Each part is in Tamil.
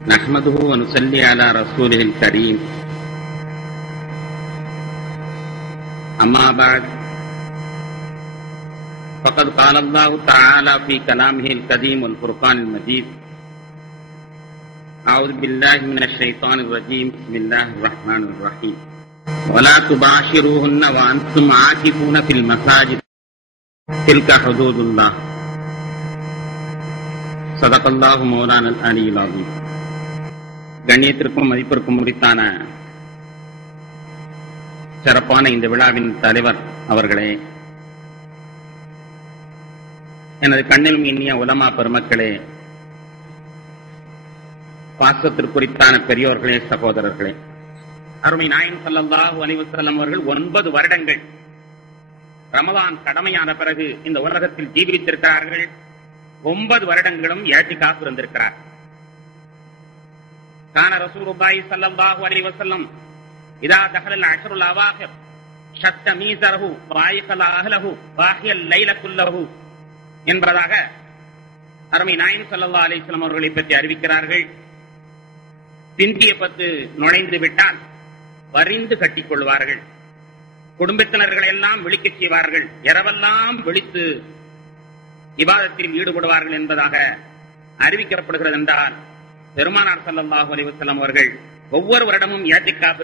نحمده ونصلي على رسوله الكريم أما بعد فقد قال الله تعالى في كلامه القديم والفرقان المجيد أعوذ بالله من الشيطان الرجيم بسم الله الرحمن الرحيم ولا تباشروهن وأنتم عاكفون في المساجد تلك حدود الله صدق الله مولانا العلي العظيم. கண்ணியத்திற்கும் மதிப்பிற்கும் உரித்தான சிறப்பான இந்த விழாவின் தலைவர் அவர்களே, எனது கண்ணிலும் இனிய உலமா பெருமக்களே, பாசத்திற்குரித்தான பெரியோர்களே, சகோதரர்களே, அருமை நாயகம் ஸல்லல்லாஹு அலைஹி வஸல்லம் அவர்கள் 9 வருடங்கள் ரமலான் கடமையான பிறகு இந்த உலகத்தில் ஜீவித்திருக்கிறார்கள். 9 வருடங்களும் இஅ்திகாஃப் இருந்திருக்கிறார். كان رسول الله صلى الله عليه وسلم اذا دخل العشر الاواخر شد ميزره وايقظ اهله واحيا الليل كله என்பதாக அருமை நாயகம் ஸல்லல்லாஹு அலைஹி வஸல்லம் அவர்களை பற்றி அறிவிக்கிறார்கள். பிந்திய 10 நுழைந்து விட்டால் வரிந்து கட்டிக் கொள்வார்கள். குடும்பத்தினர்களை எல்லாம் விழிக்கச் செய்வார்கள். இரவெல்லாம் விழித்து இபாதத்தில் ஈடுபடுவார்கள் என்பதாக அறிவிக்கப்படுகிறது. என்றால் பெருமானார் ஸல்லல்லாஹு அலைஹி வஸல்லம் அவர்கள் ஒவ்வொரு வருடமும் இஅ்திகாஃப்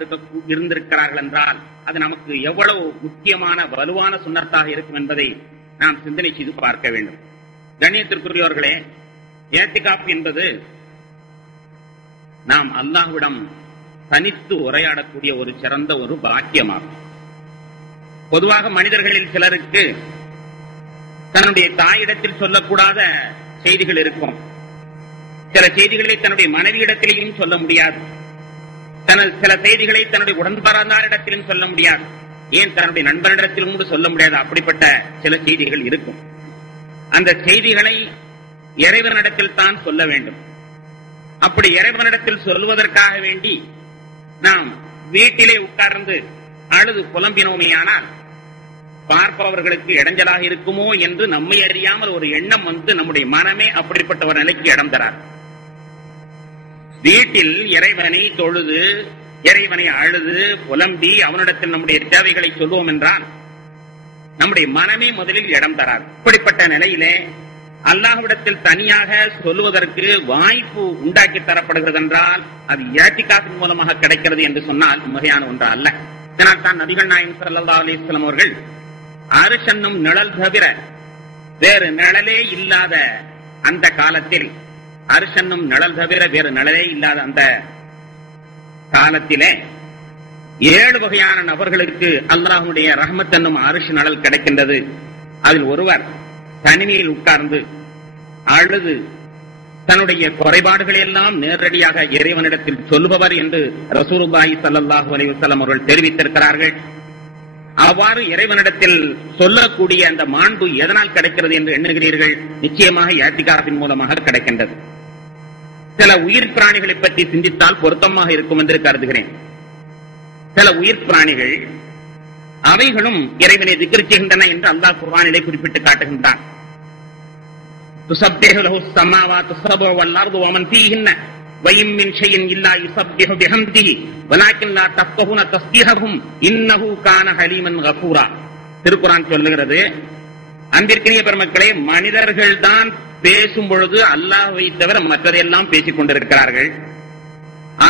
இருந்திருக்கிறார்கள் என்றால் அது நமக்கு எவ்வளவு முக்கியமான வலுவான சுன்னத்தாக இருக்கும் என்பதை நாம் சிந்தனை செய்து பார்க்க வேண்டும். கண்ணியத்திற்குரியவர்களே, இஅ்திகாஃப் என்பது நாம் அல்லாஹ்விடம் தனித்து உரையாடக்கூடிய ஒரு சிறந்த ஒரு பாக்கியமாகும். பொதுவாக மனிதர்களில் சிலருக்கு தன்னுடைய தாயிடத்தில் சொல்லக்கூடாத செய்திகள் இருக்கும். சில செய்திகளை தன்னுடைய மனைவியிடத்திலேயும் சொல்ல முடியாது. சில செய்திகளை தன்னுடைய உடன்பிறந்தாரிடத்திலும் சொல்ல முடியாது. ஏன் தன்னுடைய நண்பரிடத்திலும் கூட சொல்ல முடியாது. அப்படிப்பட்ட சில செய்திகள் இருக்கும். அந்த செய்திகளை இறைவனிடத்தில் தான் சொல்ல வேண்டும். அப்படி இறைவனிடத்தில் சொல்வதற்காக வேண்டி நாம் வீட்டிலே உட்கார்ந்து அழுது புலம்பினோமேயானால் பார்ப்பவர்களுக்கு இடைஞ்சலாக இருக்குமோ என்று நம்மை அறியாமல் ஒரு எண்ணம் வந்து நம்முடைய மனமே அப்படிப்பட்ட ஒரு நிலைக்கு இடம் தரார். வீட்டில் இறைவனை தொழுது இறைவனை அழுது புலம்பி அவனிடத்தில் நம்முடைய தேவைகளை சொல்லுவோம் என்றால் நம்முடைய மனமே முதலில் இடம் தரார். இப்படிப்பட்ட நிலையிலே அல்லாஹ்விடத்தில் தனியாக சொல்லுவதற்கு வாய்ப்பு உண்டாக்கி தரப்படுகிறது என்றால் அது இஅ்திகாஃபின் மூலமாக கிடைக்கிறது என்று சொன்னால் மிகையான ஒன்று அல்ல. இதனால் தான் நபிகள் நாயகம் ஸல்லல்லாஹு அலைஹி வஸல்லம் அவர்கள் அர்ஷ் என்னும் நிழல் தவிர வேறு நிழலே இல்லாத அந்த காலத்தில், அர்ஷ் என்னும் நிழல் தவிர வேறு நிழலே இல்லாத அந்த காலத்திலே 7 வகையான நபர்களுக்கு அல்லாஹ்வுடைய ரஹ்மத் என்னும் அர்ஷ் நிழல் கிடைக்கின்றது. அதில் ஒருவர் தனிமையில் உட்கார்ந்து அழுது தன்னுடைய குறைபாடுகளை எல்லாம் நேரடியாக இறைவனிடத்தில் சொல்லுபவர் என்று ரசூலுல்லாஹி ஸல்லல்லாஹு அலைஹி வஸல்லம் அவர்கள் தெரிவித்திருக்கிறார்கள். அவ்வாறு இறைவனிடத்தில் சொல்லக்கூடிய அந்த மாண்பு எதனால் கிடைக்கிறது என்று எண்ணுகிறீர்கள்? நிச்சயமாக இஅ்திகாஃபின் மூலமாக கிடைக்கின்றது. சில உயிர் பிராணிகளை பற்றி சிந்தித்தால் பொருத்தமாக இருக்கும் என்று கருதுகிறேன். சில உயிர் பிராணிகள் அவைகளும் இறைவனை திக்ர் செய்கின்றன என்று அல்லாஹ் குர்ஆனிலே குறிப்பிட்டு காட்டுகின்றான். துஸப்பிஹு லஹு ஸமாவாத்து ஸப்உ வல் அர்து வ மன் ஃபீஹின்ன வ இன் மின் ஷைஇன் இல்லா யுஸப்பிஹு பிஹம்திஹி வலாக்கின் லா தஃகஹூன தஸ்பீஹஹும் இன்னஹு கான ஹலீமன் கஃபூரா. திருக்குர்ஆன் சொல்லுகிறது, அன்பிற்கினிய பெருமக்களே, மனிதர்கள் தான் பேசும் பொழுது அல்லாஹ்வை தவிர மற்றதையெல்லாம் பேசிக் கொண்டிருக்கிறார்கள்.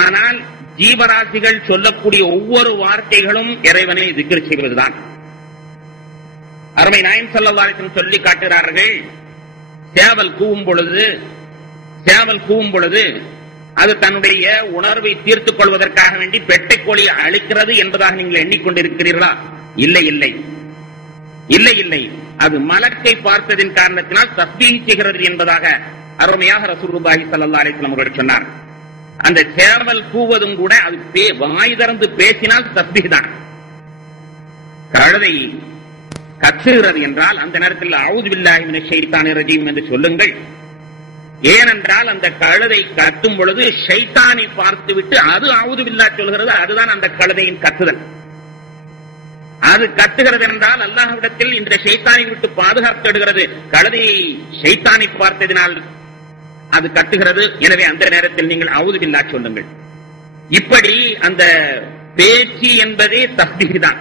ஆனால் ஜீவராசிகள் சொல்லக்கூடிய ஒவ்வொரு வார்த்தைகளும் இறைவனை திக்ர் செய்வதுதான். அருமை நாயகம் ஸல்லல்லாஹு அலைஹி வஸல்லம் சொல்லி காட்டுகிறார்கள், சேவல் கூவும் பொழுது அது தன்னுடைய உணர்வை தீர்த்துக் கொள்வதற்காக வேண்டி பெட்டை கோழியை அழிக்கிறது என்பதாக நீங்கள் எண்ணிக்கொண்டிருக்கிறீர்களா? இல்லை இல்லை இல்லை இல்லை, அது மலக்கை பார்த்ததின் காரணத்தினால் தஸ்பீஹ் செய்கிறது என்பதாக அருமையாக ரசூலுல்லாஹி ஸல்லல்லாஹு அலைஹி வஸல்லம் அவர்கள் சொன்னார். அந்த சேவல் கூவதும் கூட அது வாய் திறந்து பேசினால் தஸ்பீஹ் தான். கழுதை கத்துகிறது என்றால் அந்த நேரத்தில் அஊது பில்லாஹி மினஷ் ஷைத்தானிர் ரஜீம் என்று சொல்லுங்கள். ஏனென்றால் அந்த கழுதை கத்தும் பொழுது ஷைத்தானை பார்த்துவிட்டு அது அஊது பில்லாஹ் சொல்கிறது. அதுதான் அந்த கழுதையின் கத்துதல். அது கத்துகிறது என்றால் அல்லாஹ்விடத்தில் இந்த ஷைத்தானை விட்டு பாதுகாப்பு தேடுகிறது. கழுதையை ஷைத்தானை பார்த்ததினால் அது கட்டுகிறது. எனவே அந்த நேரத்தில் நீங்கள் அவுது பில்லா சொல்லுங்கள். இப்படி அந்த பேச்சு என்பதே தஸ்பீஹ் தான்.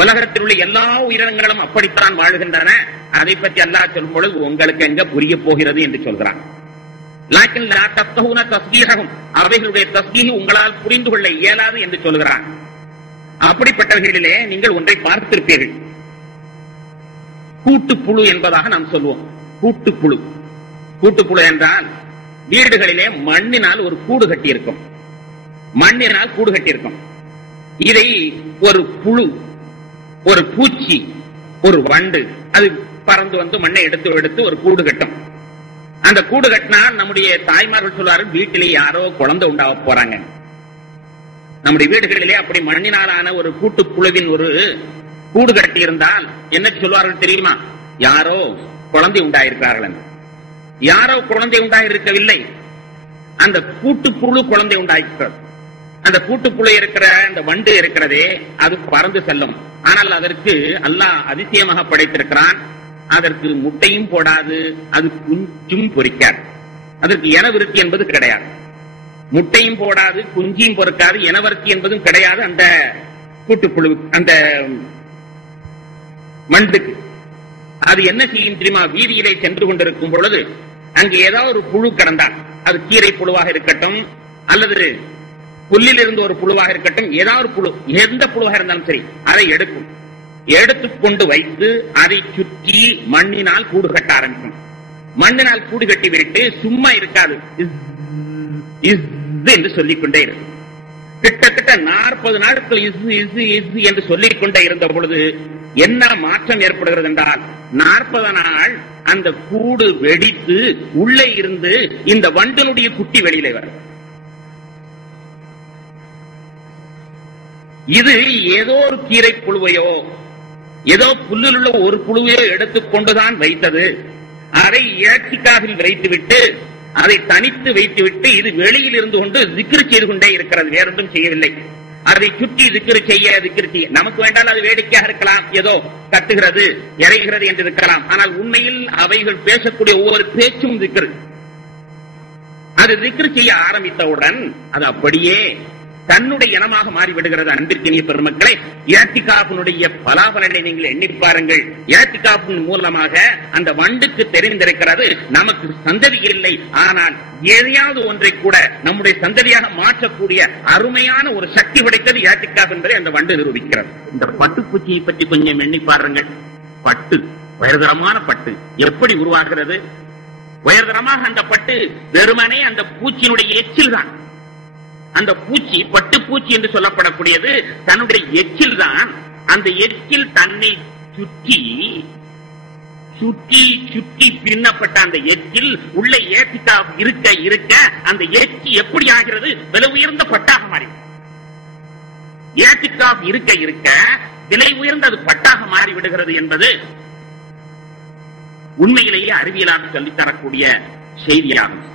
உலகத்தில் உள்ள எல்லா உயிரினங்களும் அப்படித்தான் வாழ்கின்றன. அதை பற்றி அல்லாஹ் சொல்லும் பொழுது உங்களுக்கு எங்க புரிய போகிறது என்று சொல்கிறான். லாக்கின் லா தஃப்கஹூன தஸ்பீஹஹும், அவைகளுடைய தஸ்பீஹ் உங்களால் புரிந்து கொள்ள இயலாது என்று சொல்கிறான். அப்படிப்பட்டவர்களிலே நீங்கள் ஒன்றை பார்த்திருப்பீர்கள். கூட்டுப்புழு என்பதாக நாம் சொல்வோம். கூட்டுப்புழு. கூட்டுப்புழு என்றால் வீடுகளிலே மண்ணினால் ஒரு கூடு கட்டியிருக்கும். மண்ணினால் கூடு கட்டியிருக்கும். இதை ஒரு புழு, ஒரு பூச்சி, ஒரு வண்டு அது பறந்து வந்து மண்ணை எடுத்து எடுத்து ஒரு கூடு கட்டும். அந்த கூடு கட்டினால் நம்முடைய தாய்மார்கள் சொல்வார்கள், வீட்டிலே யாரோ குழந்தை உண்டாக போறாங்க. நம்முடைய வீடுகளிலே அப்படி மண்ணினாலான ஒரு கூட்டுப்புழுவின் ஒரு கூடு கட்டி இருந்தால் என்ன சொல்வார்கள் தெரியுமா? யாரோ குழந்தை உண்டாயிருக்கிறார்கள். யாரோ குழந்தை உண்டாயிருக்கவில்லை, அந்த கூட்டுப்புழு குழந்தை உண்டாயிருக்கிறது. அந்த கூட்டுப்புழு இருக்கிற அந்த வண்டு இருக்கிறதே அது பறந்து செல்லும். ஆனால் அதற்கு அல்லாஹ் அதிசயமாக படைத்திருக்கிறான். அதற்கு முட்டையும் போடாது, அது குஞ்சும் பொறிக்காது. அதற்கு இனவிருத்தி என்பது கிடையாது. முட்டையும் போடாது, குஞ்சியும் பொறுக்காது, இனவர்த்தி என்பதும் கிடையாது. அந்த கூட்டுப்புழு அந்த மண்டுக்கு அது என்ன செய்யும் தெரியுமா? வீதியிலே சென்று கொண்டிருக்கும் பொழுது அங்கு ஏதாவது ஒரு புழு கிடந்தால், அது கீரை புழுவாக இருக்கட்டும் அல்லது புல்லில் இருந்து ஒரு புழுவாக இருக்கட்டும், ஏதாவது புழு, எந்த புழுவாக இருந்தாலும் சரி, அதை எடுத்துக்கொண்டு வைத்து அதை சுற்றி மண்ணினால் கூடு கட்ட ஆரம்பிக்கும். மண்ணினால் கூடு கட்டி விட்டு சும்மா இருக்காது, என்று சொல்லிக்கொண்டே இருக்கும். கிட்டத்தட்ட 40 நாட்கள் என்று சொல்லிக் கொண்டே இருந்த பொழுது என்ன மாற்றம் ஏற்படுகிறது என்றால், 40 நாள் அந்த கூடு வெடித்து உள்ளே இருந்து இந்த வண்டனுடைய குட்டி வெளியிலே வரும். இது ஏதோ ஒரு கீரை புழுவையோ ஏதோ புல்லில் உள்ள ஒரு புழுவையோ எடுத்துக்கொண்டுதான் வைத்தது. அதை இயற்கைக்காவில் வைத்துவிட்டு அதை தனித்து வைத்துவிட்டு இது வெளியில் இருந்து கொண்டு திக்ர் செய்து கொண்டே இருக்கிறது. வேறொன்றும் செய்யவில்லை. அதை சுற்றி திக்ர் செய்ய நமக்கு வேண்டால் அது வேடிக்கையாக இருக்கலாம், ஏதோ கத்துகிறது இறைகிறது என்று இருக்கலாம். ஆனால் உண்மையில் அவைகள் பேசக்கூடிய ஒவ்வொரு பேச்சும் திக்ர். அது திக்ர் செய்ய ஆரம்பித்தவுடன் அது அப்படியே தன்னுடைய இனமாக மாறிவிடுகிறது. அன்பிற்கினிய பெருமக்களை, இஅ்திகாஃபினுடைய பலாபலனை நீங்கள் எண்ணி பாருங்கள். இஅ்திகாஃபின் மூலமாக அந்த வண்டுக்கு தெரிந்திருக்கிறது நமக்கு சந்ததி இல்லை, ஆனால் எதையாவது ஒன்றை கூட நம்முடைய சந்ததியாக மாற்றக்கூடிய அருமையான ஒரு சக்தி படைத்தது இஅ்திகாஃப் என்பதை அந்த வண்டு நிரூபிக்கிறது. இந்த பட்டுப்பூச்சியை பற்றி கொஞ்சம் எண்ணி பாருங்கள். பட்டு, உயர்தரமான பட்டு எப்படி உருவாகிறது? உயர்தரமாக அந்த பட்டு வெறுமனே அந்த பூச்சியினுடைய எச்சில் தான். அந்த பூச்சி, பட்டுப்பூச்சி என்று சொல்லப்படக்கூடியது தன்னுடைய எச்சில் தான். அந்த எச்சில் தன்னை சுற்றி சுற்றி சுற்றி பின்னப்பட்ட அந்த எச்சில் உள்ள இஅ்திகாஃப் இருக்க இருக்க அந்த எச்சி எப்படி ஆகிறது? விலை உயர்ந்த பட்டாக மாறி. இஅ்திகாஃப் இருக்க இருக்க விலை உயர்ந்த அது பட்டாக மாறிவிடுகிறது என்பது உண்மையிலேயே அறிவியலாக சொல்லித்தரக்கூடிய செய்தியாகும்.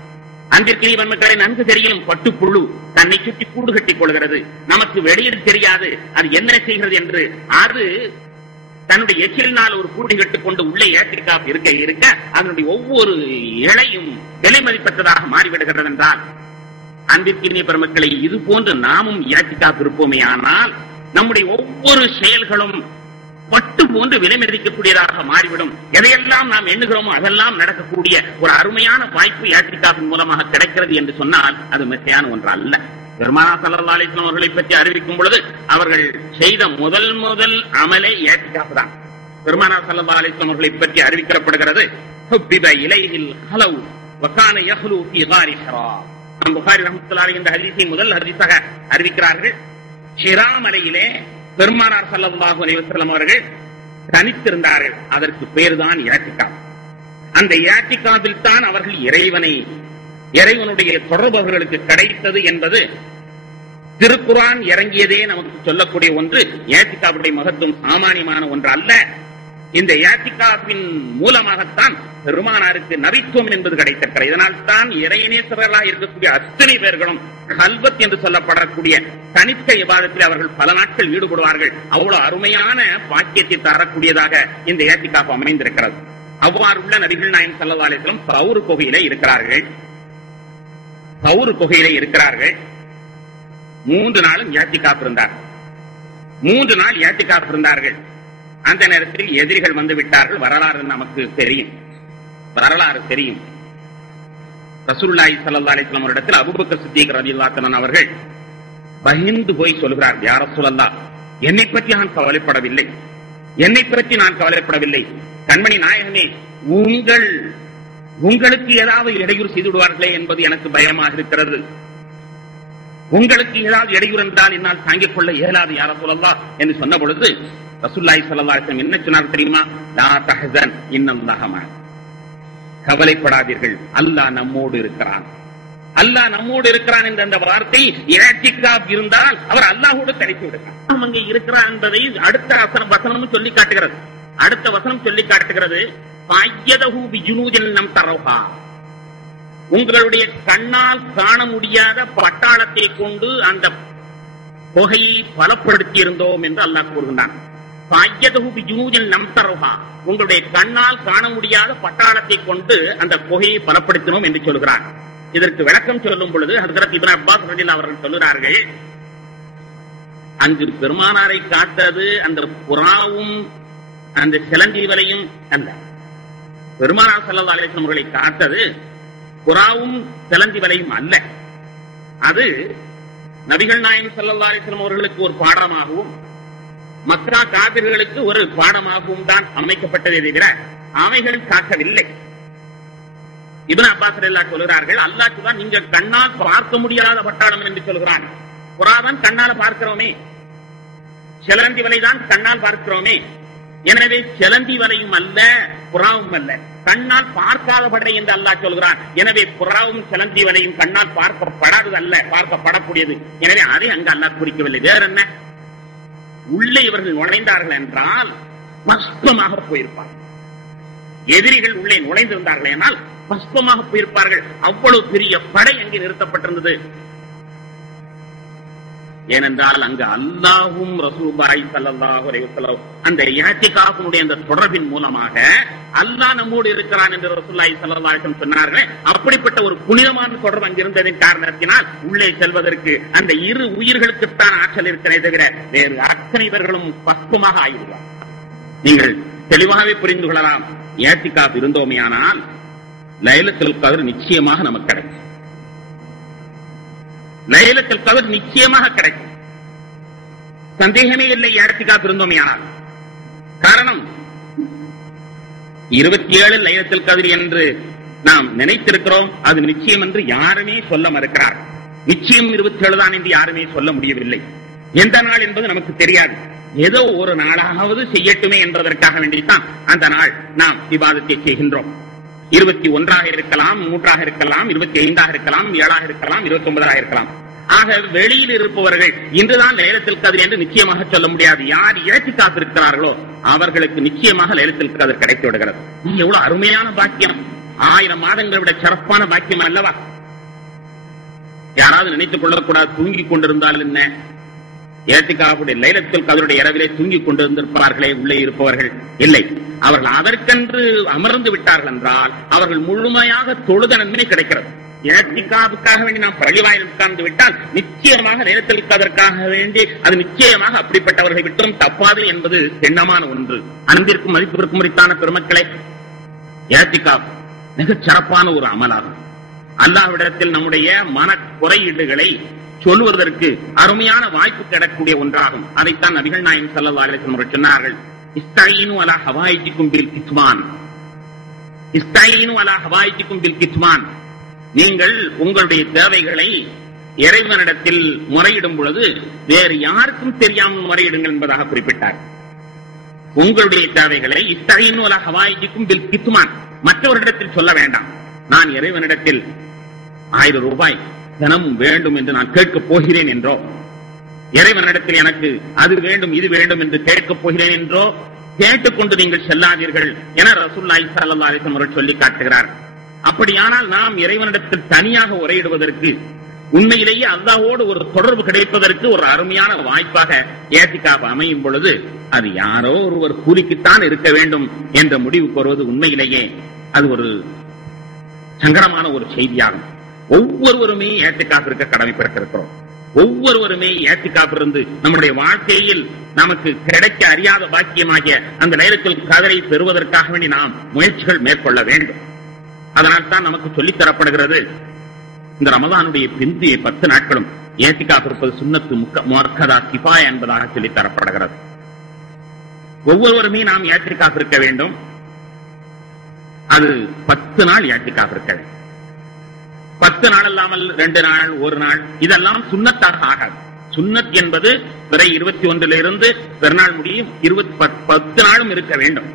அன்பிற்கினிய மக்களை, நன்கு தெரியும் பட்டுப்புழு தன்னை சுற்றி கூடு கட்டிக் கொள்கிறது. நமக்கு வெளியில் தெரியாது அது என்ன செய்கிறது என்று. அது தன்னுடைய எச்சிலினால் ஒரு கூடு கட்டிக் கொண்டு உள்ளே இஅ்திகாஃப் இருக்க இருக்க அதனுடைய ஒவ்வொரு இழையும் விலை மதிப்பற்றதாக மாறிவிடுகிறது என்றால், அன்பிற்கினிய பெருமக்களை, இது போன்று நாமும் இஅ்திகாஃப் இருப்போமே ஆனால் நம்முடைய ஒவ்வொரு செயல்களும் பட்டு போன்று விலை மதிக்கக்கூடியதாக மாறிவிடும். எதையெல்லாம் நாம் எண்ணுகிறோமோ அதெல்லாம் நடக்கக்கூடிய ஒரு அருமையான வாய்ப்பு இஅ்திகாஃபின் மூலமாக கிடைக்கிறது என்று சொன்னால் அது மிகையான ஒன்று அல்ல. பெருமானார் ஸல்லல்லாஹு அலைஹி வஸல்லம் அவர்களை பற்றி அறிவிக்கும் பொழுது அவர்கள் செய்த முதல் அமலே இஅ்திகாஃப் தான். பெருமானார் ஸல்லல்லாஹு அலைஹி வஸல்லம் அவர்களை பற்றி அறிவிக்கப்படுகிறது, ஹுப்பிப இலைஹில் ஹலவ் வகான யஹ்லு ஃபீ காரி ஹிரா. புகாரி ரஹ்மத்துல்லாஹி அலைஹி இந்த ஹதீஸை முதல் ஹதீஸாக அறிவிக்கிறார்கள். ஹிரா மலையிலே பெருமானார் ஸல்லல்லாஹு அலைஹி வஸல்லம் அவர்கள் தனித்திருந்தார்கள். அதற்கு பெயர்தான் இஅ்திகாஃப். அந்த இஅ்திகாஃபில் தான் அவர்கள் இறைவனுடைய தொடர்பு அவர்களுக்கு கிடைத்தது என்பது திருக்குர்ஆன் இறங்கியதே நமக்கு சொல்லக்கூடிய ஒன்று. இஅ்திகாஃபுடைய மகத்துவம் சாமானியமான ஒன்று அல்ல. இந்த இஅ்திகாஃபின் மூலமாகத்தான் பெருமானாருக்கு நபித்துவம் என்பது கிடைத்திருக்கிறது. இதனால் தான் இறைநேசர்களாக இருக்கக்கூடிய அத்தனை பேர்களும் கல்வத் என்று சொல்லப்படக்கூடிய தனித்த இபாதத்தில் அவர்கள் பல நாட்கள் ஈடுபடுவார்கள். அவ்வளவு அருமையான பாக்கியத்தை தரக்கூடியதாக இந்த இஅ்திகாஃப் அமைந்திருக்கிறது. அவ்வாறு உள்ள நபிகள் நாயகம் ஸல்லல்லாஹு அலைஹி வஸல்லம் தௌர் குகையிலே இருக்கிறார்கள். தௌர் குகையிலே இருக்கிறார்கள். 3 நாளும் இஅ்திகாஃப் இருந்தார்கள். 3 நாள் இஅ்திகாஃப் இருந்தார்கள். அந்த நேரத்தில் எதிரிகள் வந்து விட்டார்கள். வரலாறு நமக்கு தெரியும். ரசூலுல்லாஹி ஸல்லல்லாஹு அலைஹி வஸல்லம் அவரிடத்தில் அபூபக்கர் சித்திக் ரலியல்லாஹு அன்ஹு அவர்கள் பயந்து போய் சொல்கிறார், யா ரசூலல்லாஹ், என்னை பற்றி நான் கவலைப்படவில்லை. கண்மணி நாயகமே, உங்களுக்கு ஏதாவது இடையூறு செய்து விடுவார்களே என்பது எனக்கு பயமாக இருக்கிறது. உங்களுக்கு ஏதாவது இடையூறு என்றால் என்னால் தாங்கிக் கொள்ள இயலாது யா ரசூலல்லாஹ் என்று சொன்ன பொழுது ரசூலுல்லாஹி ஸல்லல்லாஹு அலைஹி வஸல்லம் என்ன சொன்னார் தெரியுமா? லா தஹ்சன் இன்னல்லாஹ மஅனா, கவலைப்படாதீர்கள், அல்லாஹ் நம்மோடு இருக்கிறான். அல்லாஹ் நம்மோடு இருக்கிறான் என்ற அந்த வார்த்தை இஅ்திகாஃப் இருந்தால் அவர் அல்லாஹ்வோடு தனித்து விடுகிறார். அங்கே இருக்கிறான் என்பதை அடுத்த வசனம் சொல்லி காட்டுகிறது. ஃபஅய்யதஹு பிஜுனூதின் லம் தரௌஹா, உங்களுடைய கண்ணால் காண முடியாத பட்டாளத்தை கொண்டு அந்த குகையை பலப்படுத்தி இருந்தோம் என்று அல்லாஹ் கூறுகின்றான். ஃபஅய்யதஹு பிஜுனூதின் லம் தரௌஹா, உங்களுடைய கண்ணால் காண முடியாத பட்டாளத்தை கொண்டு அந்த குகையை பலப்படுத்தினோம் என்று சொல்கிறார். இதற்கு விளக்கம் சொல்லும் பொழுது ஹஜ்ரத் இப்னு அப்பாஸ் ரலியல்லாஹு அவர்கள் சொல்கிறார்கள், அங்கு பெருமானாரை காத்தது அந்த புறாவும் அந்த சிலந்தீவலையும் அல்ல. பெருமானார் ஸல்லல்லாஹு அலைஹி வஸல்லம் அவர்களை காத்தது புறாவும் சிலந்தீவலையும் அல்ல. அது நபிகள் நாயகம் ஸல்லல்லாஹு அலைஹி வஸல்லம் அவர்களுக்கு ஒரு பாடமாகவும் மக்கா காபிர்களுக்கு ஒரு பாடமாகவும் தான் அமைக்கப்பட்டதே தவிர அவைகள் காக்கவில்லை. இப்னு அப்பாஸ் ரலியல்லாஹு சொல்கிறார்கள், அல்லாஹ் தான் நீங்கள் கண்ணால் பார்க்க முடியாத பட்டாளம் என்று சொல்கிறான். புறாதான் கண்ணால பார்க்கிறோமே, சிலந்தி வலை தான் கண்ணால் பார்க்கிறோமே. எனவே சிலந்தி வலையும் அல்ல, புறாவும் அல்ல, கண்ணால் பார்க்காத படை என்று அல்லாஹ் சொல்கிறான். எனவே புறாவும் சிலந்தி வலையும் கண்ணால் பார்க்கப்படாதது அல்ல, பார்க்கப்படக்கூடியது. எனவே அதை அங்கு அல்லாஹ் குறிக்கவில்லை. வேற என்ன? உள்ளே இவர்கள் நுழைந்தார்கள் என்றால் பஸ்பமாக போயிருப்பார்கள். எதிரிகள் உள்ளே நுழைந்திருந்தார்கள் என்றால் பஸ்பமாக போயிருப்பார்கள். அவ்வளவு பெரிய படை அங்கே நிறுத்தப்பட்டிருந்தது. ஏனென்றால் அங்கு அல்லாஹ்வும் ரசூலுல்லாஹி ஸல்லல்லாஹு அலைஹி வஸல்லம் அந்த இஅ்திகாஃபுடைய அந்த தொடர்பின் மூலமாக அல்லாஹ் நம்மோடு இருக்கிறான் என்று ரசூலுல்லாஹி ஸல்லல்லாஹு அலைஹி வஸல்லம் சொன்னார்கள். அப்படிப்பட்ட ஒரு புனிதமான தொடர்பு அங்கிருந்ததின் காரணத்தினால் உள்ளே செல்வதற்கு அந்த இரு உயிர்களுக்குத்தான் ஆற்றல் இருக்கிறதே தவிர வேறு அத்தனை பேர்களும் பஸ்பமாக ஆகிவிடுவார். நீங்கள் தெளிவாகவே புரிந்து கொள்ளலாம். இஅ்திகாஃப் இருந்தோமேயானால் லைலத்துல் கத்ர் நிச்சயமாக நமக்கு கிடைக்கும். லைலத்துல் கத்ர் நிச்சயமாக கிடைக்கும், சந்தேகமே இல்லை. இஅ்திகாஃப் இருந்தோமேயானால் காரணம் 27 லைலத்துல் கத்ர் என்று நாம் நினைத்திருக்கிறோம். அது நிச்சயம் என்று யாருமே சொல்ல மறுக்கிறார். நிச்சயம் 27 தான் என்று யாருமே சொல்ல முடியவில்லை. எந்த நாள் என்பது நமக்கு தெரியாது. ஏதோ ஒரு நாளாவது செய்யட்டுமே என்பதற்காக வேண்டித்தான் அந்த நாள் நாம் இபாதத்தை செய்கின்றோம். 21ஆக இருக்கலாம், 3ஆக இருக்கலாம், 25ஆக இருக்கலாம், 7ஆக இருக்கலாம், 29ஆக இருக்கலாம். ஆக வெளியில் இருப்பவர்கள் இன்றுதான் லைலத்துல் கத்ர் என்று நிச்சயமாக சொல்ல முடியாது. யார் இஅ்திகாஃப் இருக்கிறார்களோ அவர்களுக்கு நிச்சயமாக லைலத்துல் கத்ர் கிடைத்து விடுகிறது. இது எவ்வளவு அருமையான பாக்கியம்! 1000 மாதங்களை விட சிறப்பான பாக்கியம் அல்லவா? யாராவது நினைத்துக் கொள்ளக்கூடாது, தூங்கிக் கொண்டிருந்தால் என்ன? இஅ்திகாஃபுடைய லைலத்துல் கத்ருடைய இரவிலே தூங்கிக் கொண்டிருந்திருப்பார்களே உள்ளே இருப்பவர்கள்? இல்லை, அவர்கள் அதற்கென்று அமர்ந்து விட்டார்கள் என்றால் அவர்கள் முழுமையாக தொழுத நன்மை கிடைக்கிறது. இஅ்திகாஃபுக்காக வேண்டி நாம் பள்ளிவாயில் உட்கார்ந்து விட்டால் நிச்சயமாக லைலத்துல் கத்ருக்காக வேண்டி அது நிச்சயமாக அப்படிப்பட்டவர்களை விட்டும் தப்பாது என்பது எண்ணமான ஒன்று. அன்பிற்கும் மதிப்பிற்கும் உரித்தான பெருமக்களே, இஅ்திகாஃப் மிகச் சிறப்பான ஒரு அமலாகும். அல்லாஹ்விடத்தில் நம்முடைய மன குறையீடுகளை சொல்வதற்கு அருமையான வாய்ப்பு கிடைக்கக்கூடிய ஒன்றாகும். அதைத்தான் நபிகள் நாயகம் ஸல்லல்லாஹு அலைஹி வஸல்லம் சொன்னார்கள், இஸ்தஈனு அலா ஹவாயிஜிக்கும் பில் கித்மான். இஸ்தஈனு அலா ஹவாயிஜிக்கும் பில் கித்மான். நீங்கள் உங்களுடைய தேவைகளை இறைவனிடத்தில் முறையிடும் பொழுது வேறு யாருக்கும் தெரியாமல் முறையிடுங்கள் என்பதாக குறிப்பிட்டார். உங்களுடைய தேவைகளை இஸ்தஈனு அலா ஹவாயிஜிக்கும் பில் கித்மான், மற்றவரிடத்தில் சொல்ல வேண்டாம். நான் இறைவனிடத்தில் 1000 ரூபாய் தினமும் வேண்டும் என்று நான் கேட்கப் போகிறேன் என்றோ, இறைவனிடத்தில் எனக்கு அது வேண்டும் இது வேண்டும் என்று கேட்கப் போகிறேன் என்றோ கேட்டுக்கொண்டு நீங்கள் செல்லாதீர்கள் என ரசூலுல்லாஹி ஸல்லல்லாஹு அலைஹி வஸல்லம் சொல்லி காட்டுகிறார். அப்படியானால் நாம் இறைவனிடத்தில் தனியாக உரையிடுவதற்கு, உண்மையிலேயே அல்லாஹ்வோடு ஒரு தொடர்பு கிடைப்பதற்கு ஒரு அருமையான வாய்ப்பாக இஅ்திகாஃப் அமையும் பொழுது அது யாரோ ஒருவர் கூலிக்குத்தான் இருக்க வேண்டும் என்ற முடிவுக்கு வருவது உண்மையிலேயே அது ஒரு சங்கடமான ஒரு செய்தியாகும். ஒவ்வொருவருமே ஏத்திகாப் இருக்க கடமைப்பட்டிருக்கிறோம். ஒவ்வொருவருமே ஏத்திகாப் இருந்து நம்முடைய வாழ்க்கையில் நமக்கு கிடைக்க அறியாத பாக்கியமாகிய அந்த லைலத்துல் கத்ரை பெறுவதற்காக வேண்டி நாம் முயற்சிகள் மேற்கொள்ள வேண்டும். அதனால் தான் நமக்கு சொல்லித் தரப்படுகிறது, இந்த ரமதானுடைய பிந்திய 10 நாட்களும் ஏத்திகாப் இருப்பது சுன்னத்து முஅக்கதா கிஃபாயா என்பதாக சொல்லித் தரப்படுகிறது. ஒவ்வொருவருமே நாம் ஏத்திகாப் இருக்க வேண்டும். அது 10 நாள் ஏத்திகாப் இருக்க வேண்டும். 10 நாள் இல்லாமல் 2 நாள் 1 நாள் இதெல்லாம் சுன்னத்தாக ஆகாது. சுன்னத் என்பது பிறை 21 இருந்து பெருநாள் முடியும் 10 நாளும் இருக்க வேண்டும்.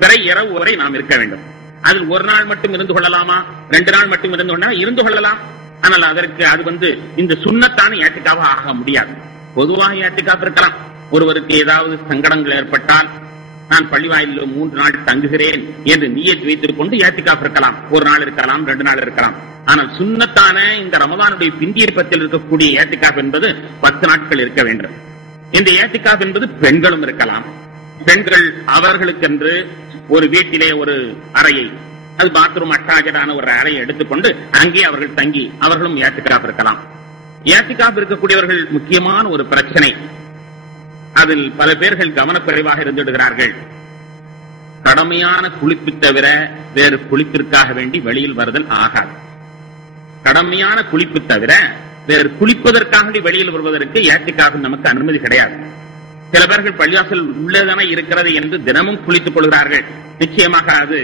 பிறை இரவு வரை நாம் இருக்க வேண்டும். அதில் 1 நாள் மட்டும் இருந்து கொள்ளலாமா, 2 நாள் மட்டும் இருந்து கொள்ளலாம். ஆனால் அதற்கு அது இந்த சுன்னத்தான ஏத்திகாப் ஆக முடியாது. பொதுவாக ஏத்திகாப் இருக்கலாம். ஒருவருக்கு ஏதாவது சங்கடங்கள் ஏற்பட்டால் நான் பள்ளிவாயிலில் 3 நாள் தங்குகிறேன் என்று நியத் வைத்துக் கொண்டு ஏத்திகாப் இருக்கலாம். 1 நாள் இருக்கலாம், 2 நாள் இருக்கலாம். ஆனால் சுன்னத்தான இந்த ரமதானுடைய பிந்திய 10 இருக்கக்கூடிய ஏத்திகாப் என்பது 10 நாட்கள் இருக்க வேண்டும். இந்த ஏத்திகாப் என்பது பெண்களும் இருக்கலாம். பெண்கள் அவர்களுக்கென்று ஒரு வீட்டிலே ஒரு அறையை, அது பாத்ரூம் அட்டாச்சடான ஒரு அறையை எடுத்துக்கொண்டு அங்கே அவர்கள் தங்கி அவர்களும் ஏத்திகாப் இருக்கலாம். ஏத்திகாப் இருக்கக்கூடியவர்கள் முக்கியமான ஒரு பிரச்சனை, அதில் பல பேர்கள் கவனக்குறைவாக இருந்து விடுகிறார்கள். கடமையான குளிப்பு தவிர வேறு குளிப்பிற்காக வேண்டி வெளியில் வருதல் ஆகாது. கடமையான குளிப்பு தவிர வேறு குளிப்பதற்காக வெளியில் வருவதற்கு ஏத்திகாப் நமக்கு அனுமதி கிடையாது. சில பேர்கள் பள்ளிவாசல் உள்ளதான இருக்கிறது என்று தினமும் குளித்துக் கொள்கிறார்கள். நிச்சயமாக அது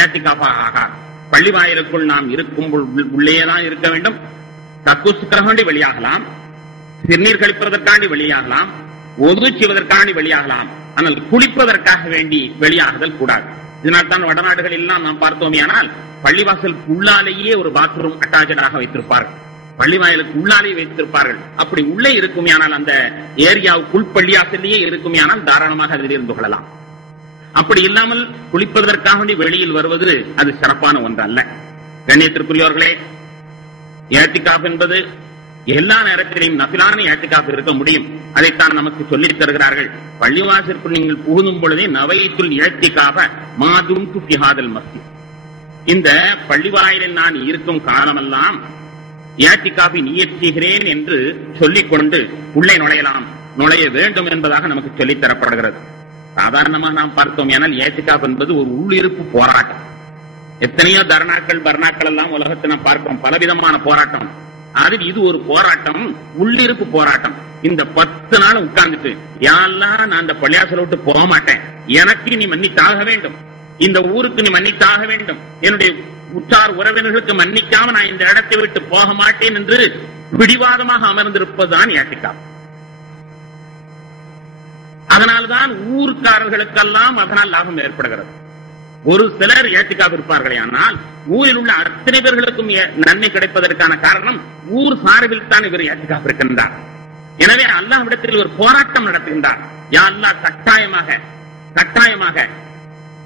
ஏத்திகாப் ஆகாது. பள்ளி வாயிலுக்குள் நாம் இருக்கும் உள்ளேதான் இருக்க வேண்டும். கக்கூசுக்காண்டி வெளியாகலாம், சிறுநீர் கழிப்பதற்காண்டி வெளியாகலாம், ஒது செய்வதற்காண்டி வெளியாகலாம். ஆனால் குளிப்பதற்காக வேண்டி வெளியாகுதல் கூடாது. இதனால் தான் வடநாடுகள் எல்லாம் நாம் பார்த்தோமே, ஆனால் பள்ளிவாசல் உள்ளாலேயே ஒரு பாத்ரூம் அட்டாச்சடாக வைத்திருப்பார்கள். பள்ளிவாயலுக்கு உள்ளாலே வைத்திருப்பார்கள். அப்படி உள்ளே இருக்குமே ஆனால் அந்த ஏரியாவுக்குள் பள்ளிவாசலையே இருக்குமே ஆனால் தாராளமாக அதில் இருந்து கொள்ளலாம். அப்படி இல்லாமல் குளிப்பதற்காக வேண்டி வெளியில் வருவது அது சிறப்பான ஒன்று அல்ல. கண்ணியத்திற்குரியவர்களே, ஏத்திகாப் என்பது எல்லா நேரத்திலையும் நஃபிலான ஏத்திகாப் இருக்க முடியும். அதைத்தான் நமக்கு சொல்லித் தருகிறார்கள். பள்ளிவாசலுக்கு நீங்கள் புகுதும் பொழுதே நவைத்துல் ஏத்திகாப மாதும் துஃபிஹாதல் மஸ்ஜித், இந்த பள்ளிவாயிலில் நான் இருக்கும் காலமெல்லாம் ஏத்திகாபை நியத் செய்கிறேன் என்று சொல்லிக்கொண்டு உள்ளே நுழைய வேண்டும் என்பதாக நமக்கு சொல்லித் தரப்படுகிறது. சாதாரணமாக நாம் பார்த்தோம் ஏனால் ஏத்திகாப் என்பது ஒரு உள்ளிருப்பு போராட்டம். எத்தனையோ தர்ணாக்கள் பர்ணாக்கள் எல்லாம் உலகத்தை நாம் பார்க்கிறோம், பலவிதமான போராட்டம். அதில் இது ஒரு போராட்டம், உள்ளிருப்பு போராட்டம். இந்த 10 நாள் உட்கார்ந்துட்டு யாரெல்லாம் நான் அந்த பள்ளியாசலை விட்டு போக மாட்டேன், எனக்கு நீ மன்னித்தாக வேண்டும், இந்த ஊருக்கு நீ மன்னித்தாக வேண்டும், என்னுடைய உற்றார் உறவினர்களுக்கு மன்னிக்காம நான் இந்த இடத்தை விட்டு போக மாட்டேன் என்று பிடிவாதமாக அமர்ந்திருப்பதுதான் ஏத்திகாப். அதனால்தான் ஊர்க்காரர்களுக்கெல்லாம் அதனால் லாபம் ஏற்படுகிறது. ஒரு சிலர் ஏத்திகாப் இருப்பார்களே, ஆனால் ஊரில் உள்ள அத்தனை பேர்களுக்கும் நன்மை கிடைப்பதற்கான காரணம் ஊர் சார்பில் தான் இவர் ஏத்திகாப் இருக்கின்றார். எனவே அல்லாஹ்விடத்தில் ஒரு போராட்டம் நடத்துகின்றார். யா அல்லாஹ், கட்டாயமாக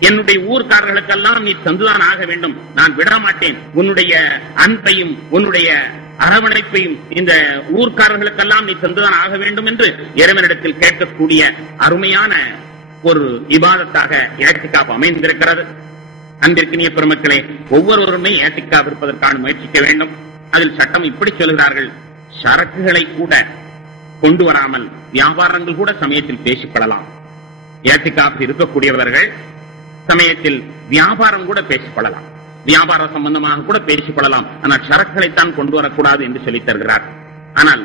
என்னுடைய ஊர்க்காரர்களுக்கெல்லாம் நீ தந்துதான் ஆக வேண்டும், நான் விடமாட்டேன். உன்னுடைய அன்பையும் உன்னுடைய அரவணைப்பையும் இந்த ஊர்க்காரர்களுக்கெல்லாம் நீ தந்துதான் ஆக வேண்டும் என்று இறைவனிடத்தில் கேட்கக்கூடிய அருமையான ஒரு இபாதத்தாக ஏத்திகாப் அமைந்திருக்கிறது. அன்பிற்கினிய பெருமக்களே, ஒவ்வொருவருமே ஏத்திகாப் இருப்பதற்கான முயற்சிக்க வேண்டும். அதில் சட்டம் இப்படி சொல்கிறார்கள், சரக்குகளை கூட கொண்டு வராமல் வியாபாரங்கள் கூட சமயத்தில் பேசிக்கொள்ளலாம். ஏத்திகாப் இருக்கக்கூடியவர்கள் சமயத்தில் வியாபாரம் கூட பேசிக்கொள்ளலாம், வியாபார சம்பந்தமாக கூட பேசிக்கொள்ளலாம். ஆனால் சரக்குகளைத்தான் கொண்டு வரக்கூடாது என்று சொல்லித் தருகிறார். ஆனால்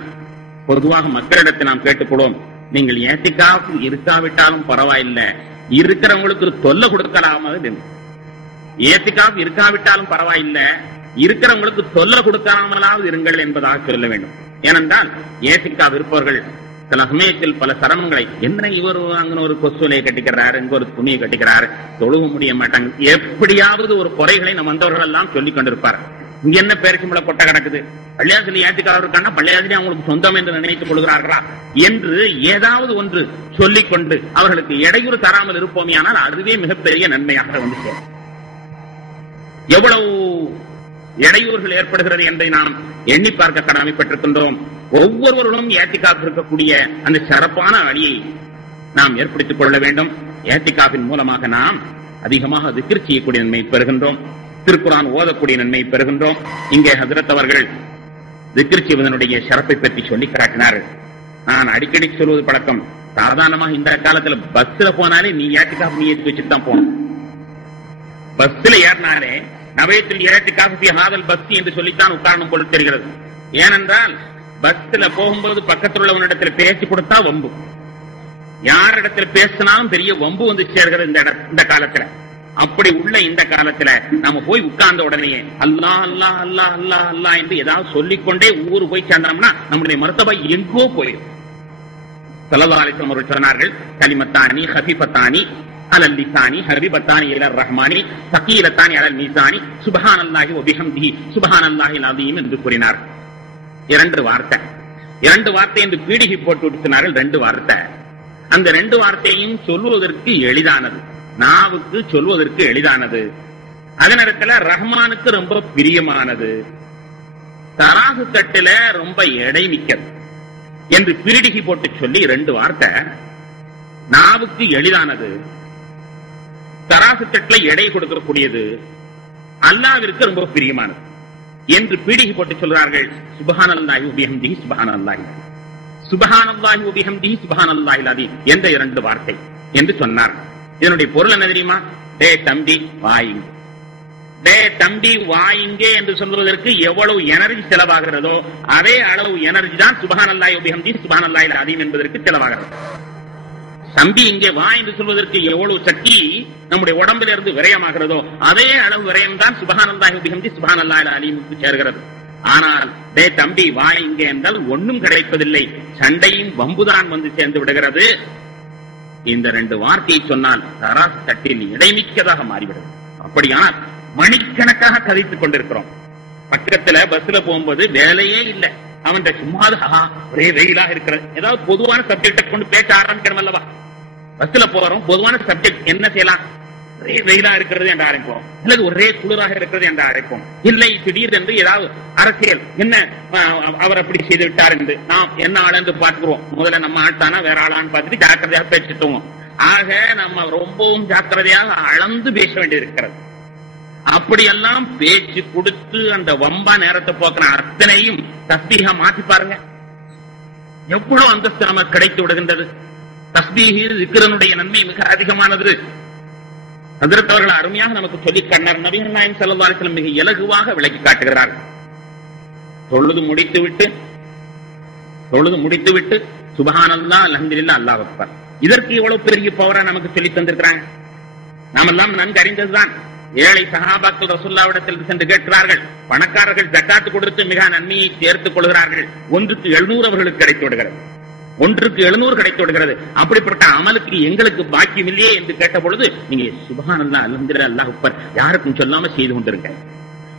பொதுவாக மக்களிடத்தில் நாம் கேட்டுக்கொள்வோம், நீங்கள் ஏத்திகாப் இருக்காவிட்டாலும் பரவாயில்லை, இருக்கிறவங்களுக்கு தொல்லை கொடுக்கலாமா? ஏத்திகாப் இருக்காவிட்டாலும் பரவாயில்லை, இருக்கிறவங்களுக்கு தொல்லை கொடுக்காமலாவது இருங்கள் என்பதாக சொல்ல வேண்டும். ஏனென்றால் ஏத்திகாப் இருப்பவர்கள் சில சமயத்தில் பல சிரமங்களை, என்ன இவர் அங்க ஒரு கொசுலையை கட்டிக்கிறாரு, இங்க ஒரு துணியை கட்டிக்கிறாரு, தொழுக முடிய மாட்டாங்க, எப்படியாவது ஒரு குறைகளை நம் வந்தவர்கள் எல்லாம் சொல்லிக் கொண்டிருப்பார். இங்க என்ன பேரிச்சம்பள கொட்டை கிடக்குது, பள்ளியாசிலி ஏத்திகாப் இருக்காங்க, பள்ளியாசிலி அவங்களுக்கு சொந்தம் என்று நினைத்துக் கொள்கிறார்களா என்று ஏதாவது ஒன்று சொல்லிக் கொண்டு அவர்களுக்கு இடையூறு தராமல் இருப்போமே, ஆனால் அதுவே மிகப்பெரிய நன்மையாக வந்து சேரும். எவ்வளவு இடையூறுகள் ஏற்படுகிறது என்பதை நாம் எண்ணி பார்க்க கடமைப்பட்டிருக்கின்றோம். ஒவ்வொருவரும் ஏத்திகாப் இருக்கக்கூடிய அந்த சிறப்பான வழியை நாம் ஏற்படுத்திக் கொள்ள வேண்டும். ஏத்திகாப்பின் மூலமாக நாம் அதிகமாக திக்ர் செய்யக்கூடிய நன்மை பெறுகின்றோம். திருக்குர்ஆன் ஓதக்கூடிய நன்மை பெறுகின்றோம். இங்கே ஹஜ்ரத் அவர்கள் திக்ர் செய்வதனுடைய சிறப்பை பற்றி சொல்லி காட்டினார்கள். நான் அடிக்கடி சொல்வது பழக்கம். சாதாரணமாக இந்த காலத்துல பஸ்ல போனாலே நீ ஏத்திக்காஃப் நீயத்து வச்சுட்டு தான் போகணும். பஸ்ல ஏறினாலே நவையத்தில் ஏத்திக்காஃப் ஃபீ ஹாதல் பஸ் என்று சொல்லித்தான் உட்காரணும் போல தெரிகிறது. ஏனென்றால் பஸ்ல போகும்போது பக்கத்தில் உள்ளவனிடத்தில் பேசி கொடுத்தா வம்பு, யாரிடத்துல பேசினாலும் பெரிய வம்பு வந்து சேர்கிறது இந்த காலத்துல. அப்படி உள்ள இந்த காலத்துல நம்ம போய் உட்கார்ந்த உடனே அல்லாஹ் அல்லாஹ் அல்லாஹ் அல்லாஹ் அல்லாஹ் என்று ஏதாவது சொல்லிக்கொண்டே ஊரு போய் சேர்ந்தோம்னா நம்முடைய மர்த்தபா எங்கோ போயிடும். ஸல்லல்லாஹு அலைஹி வஸல்லம் அவர்கள் சொன்னார்கள், கலிமத்தானி ஹஃபீஃபத்தானி அலல் லிசானி ஹபீபத்தானி இலர் ரஹ்மானி ஸகீலத்தானி அலல் மீசானி சுப்ஹானல்லாஹி வ பிஹம்திஹி சுப்ஹானல்லாஹில் அஸீம் என்று கூறினார். இரண்டு வார்த்தை என்று பீடிகை போட்டு விடுத்தினார்கள். ரெண்டு வார்த்தை. அந்த ரெண்டு வார்த்தையும் சொல்வதற்கு எளிதானது, நாவுக்கு சொல்வதற்கு எளிதானது, அதனிடத்துல ரஹ்மானுக்கு ரொம்ப பிரியமானது, தராசு தட்டில ரொம்ப எடை மிக்கது என்று பீடிகை போட்டு சொல்லி ரெண்டு வார்த்தை நாவுக்கு எளிதானது, தராசு தட்டில எடை கொடுக்கக்கூடியது, அல்லாஹ்விற்கு ரொம்ப பிரியமானது என்று பீடிகை போட்டு சொல்றார்கள். சுப்ஹானல்லாஹி வ பிஹம்திஹி சுப்ஹானல்லாஹி சுப்ஹானல்லாஹி வ பிஹம்திஹி சுப்ஹானல்லாஹில் அஸீம் என்ற இரண்டு வார்த்தை என்று சொன்னார். இதனுடைய பொருள் என்ன தெரியுமா? டே தம்பி வாயிங்க, டே தம்பி வாயிங்க என்று சொல்வதற்கு எவ்வளவு எனர்ஜி செலவாகிறதோ அதே அளவு எனர்ஜி தான் சுப்ஹானல்லாஹி வ பிஹம்திஹி சுப்ஹானல்லாஹில் அஸீம் என்பதற்கு செலவாகிறது. தம்பி இங்கே வா என்று சொல்வதற்கு எவ்வளவு சக்தி நம்முடைய உடம்பில் இருந்து விரயமாகிறதோ அதே அளவு விரயம் தான் சுப்ஹானல்லாஹி வ பிஹம்திஹி சுப்ஹானல்லாஹில் அஸீமுக்கு சேர்கிறது. ஆனால் டே தம்பி வா இங்கே என்றால் ஒன்னும் கிடைப்பதில்லை, சண்டையும் வம்புதான் வந்து சேர்ந்து விடுகிறது. இந்த ரெண்டு வார்த்தையை சொன்னால் தராசு தட்டில் இடைமிக்கதாக மாறிவிடும். அப்படியானால் மணிக்கணக்காக கதைத்துக் கொண்டிருக்கிறோம். பக்கத்துல பஸ்ல போகும்போது வேலையே இல்லை, அவன் சும்மா ஒரே வெயிலாக இருக்கிறது. ஏதாவது பொதுவான சப்ஜெக்டை கொண்டு பேச ஆரம்பிக்கணும் அல்லவா? பஸ்ல போறோம், பொதுவான சப்ஜெக்ட் என்ன செய்யலாம்? ஒரே வெயிலா இருக்கிறது என்று ஆரம்பிப்போம், அல்லது ஒரே குளிராக இருக்கிறது என்று ஆரம்பிப்போம். இல்லை திடீரென்று ஏதாவது அரசியல் என்ன அவர் அப்படி செய்து விட்டார் என்று நாம் என்ன ஆள் என்று பார்க்கிறோம். முதல்ல நம்ம ஆள்தானா வேற ஆளான்னு பார்த்துட்டு ஜாக்கிரதையாக பேசிட்டோம். ஆக நம்ம ரொம்பவும் ஜாக்கிரதையாக அளந்து பேச வேண்டியிருக்கிறது. அப்படியெல்லாம் பேச்சு கொடுத்து அந்த வம்பா நேரத்தை போக்குற அத்தனையும் தஸ்பீஹா மாற்றி பாருங்க, எவ்வளவு அந்தஸ்து நமக்கு கிடைத்து விடுகின்றது. தஸ்பீஹ் திக்ரனுடைய நன்மை மிக அதிகமானது. ஹஜ்ரத் அவர்கள் அருமையாக நமக்கு சொல்லி காட்டினார். நபிகள் நாயகம் ஸல்லல்லாஹு அலைஹி வஸல்லம் மிக இலகுவாக விளக்கி காட்டுகிறார். தொழுது முடித்துவிட்டு சுப்ஹானல்லாஹ் அல்ஹம்துலில்லாஹ் அல்லாஹ் அக்பர், இதற்கு எவ்வளவு பெரிய பவரா நமக்கு சொல்லி தந்திருக்கிறாங்க. நாமெல்லாம் நன்கு அறிந்ததுதான். ஏழை சஹாபாக்கள் ரசூலுல்லாஹ்விடத்தில் சென்று கேட்கிறார்கள். பணக்காரர்கள் ஜக்காத் கொடுத்து மிக நன்மையை சேர்த்துக் கொள்கிறார்கள். ஒன்றுக்கு 700 அவர்களுக்கு கிடைத்து விடுகிறது, ஒன்றுக்கு 700 கிடைத்து விடுகிறது. அப்படிப்பட்ட அமலுக்கு எங்களுக்கு பாக்கியம் இல்லையே என்று கேட்ட பொழுது, நீங்க சுப்ஹானல்லாஹ் அல்ஹம்துலில்லாஹ் அல்லாஹ் அக்பர் யாருக்கும் சொல்லாம செய்து கொண்டிருக்க.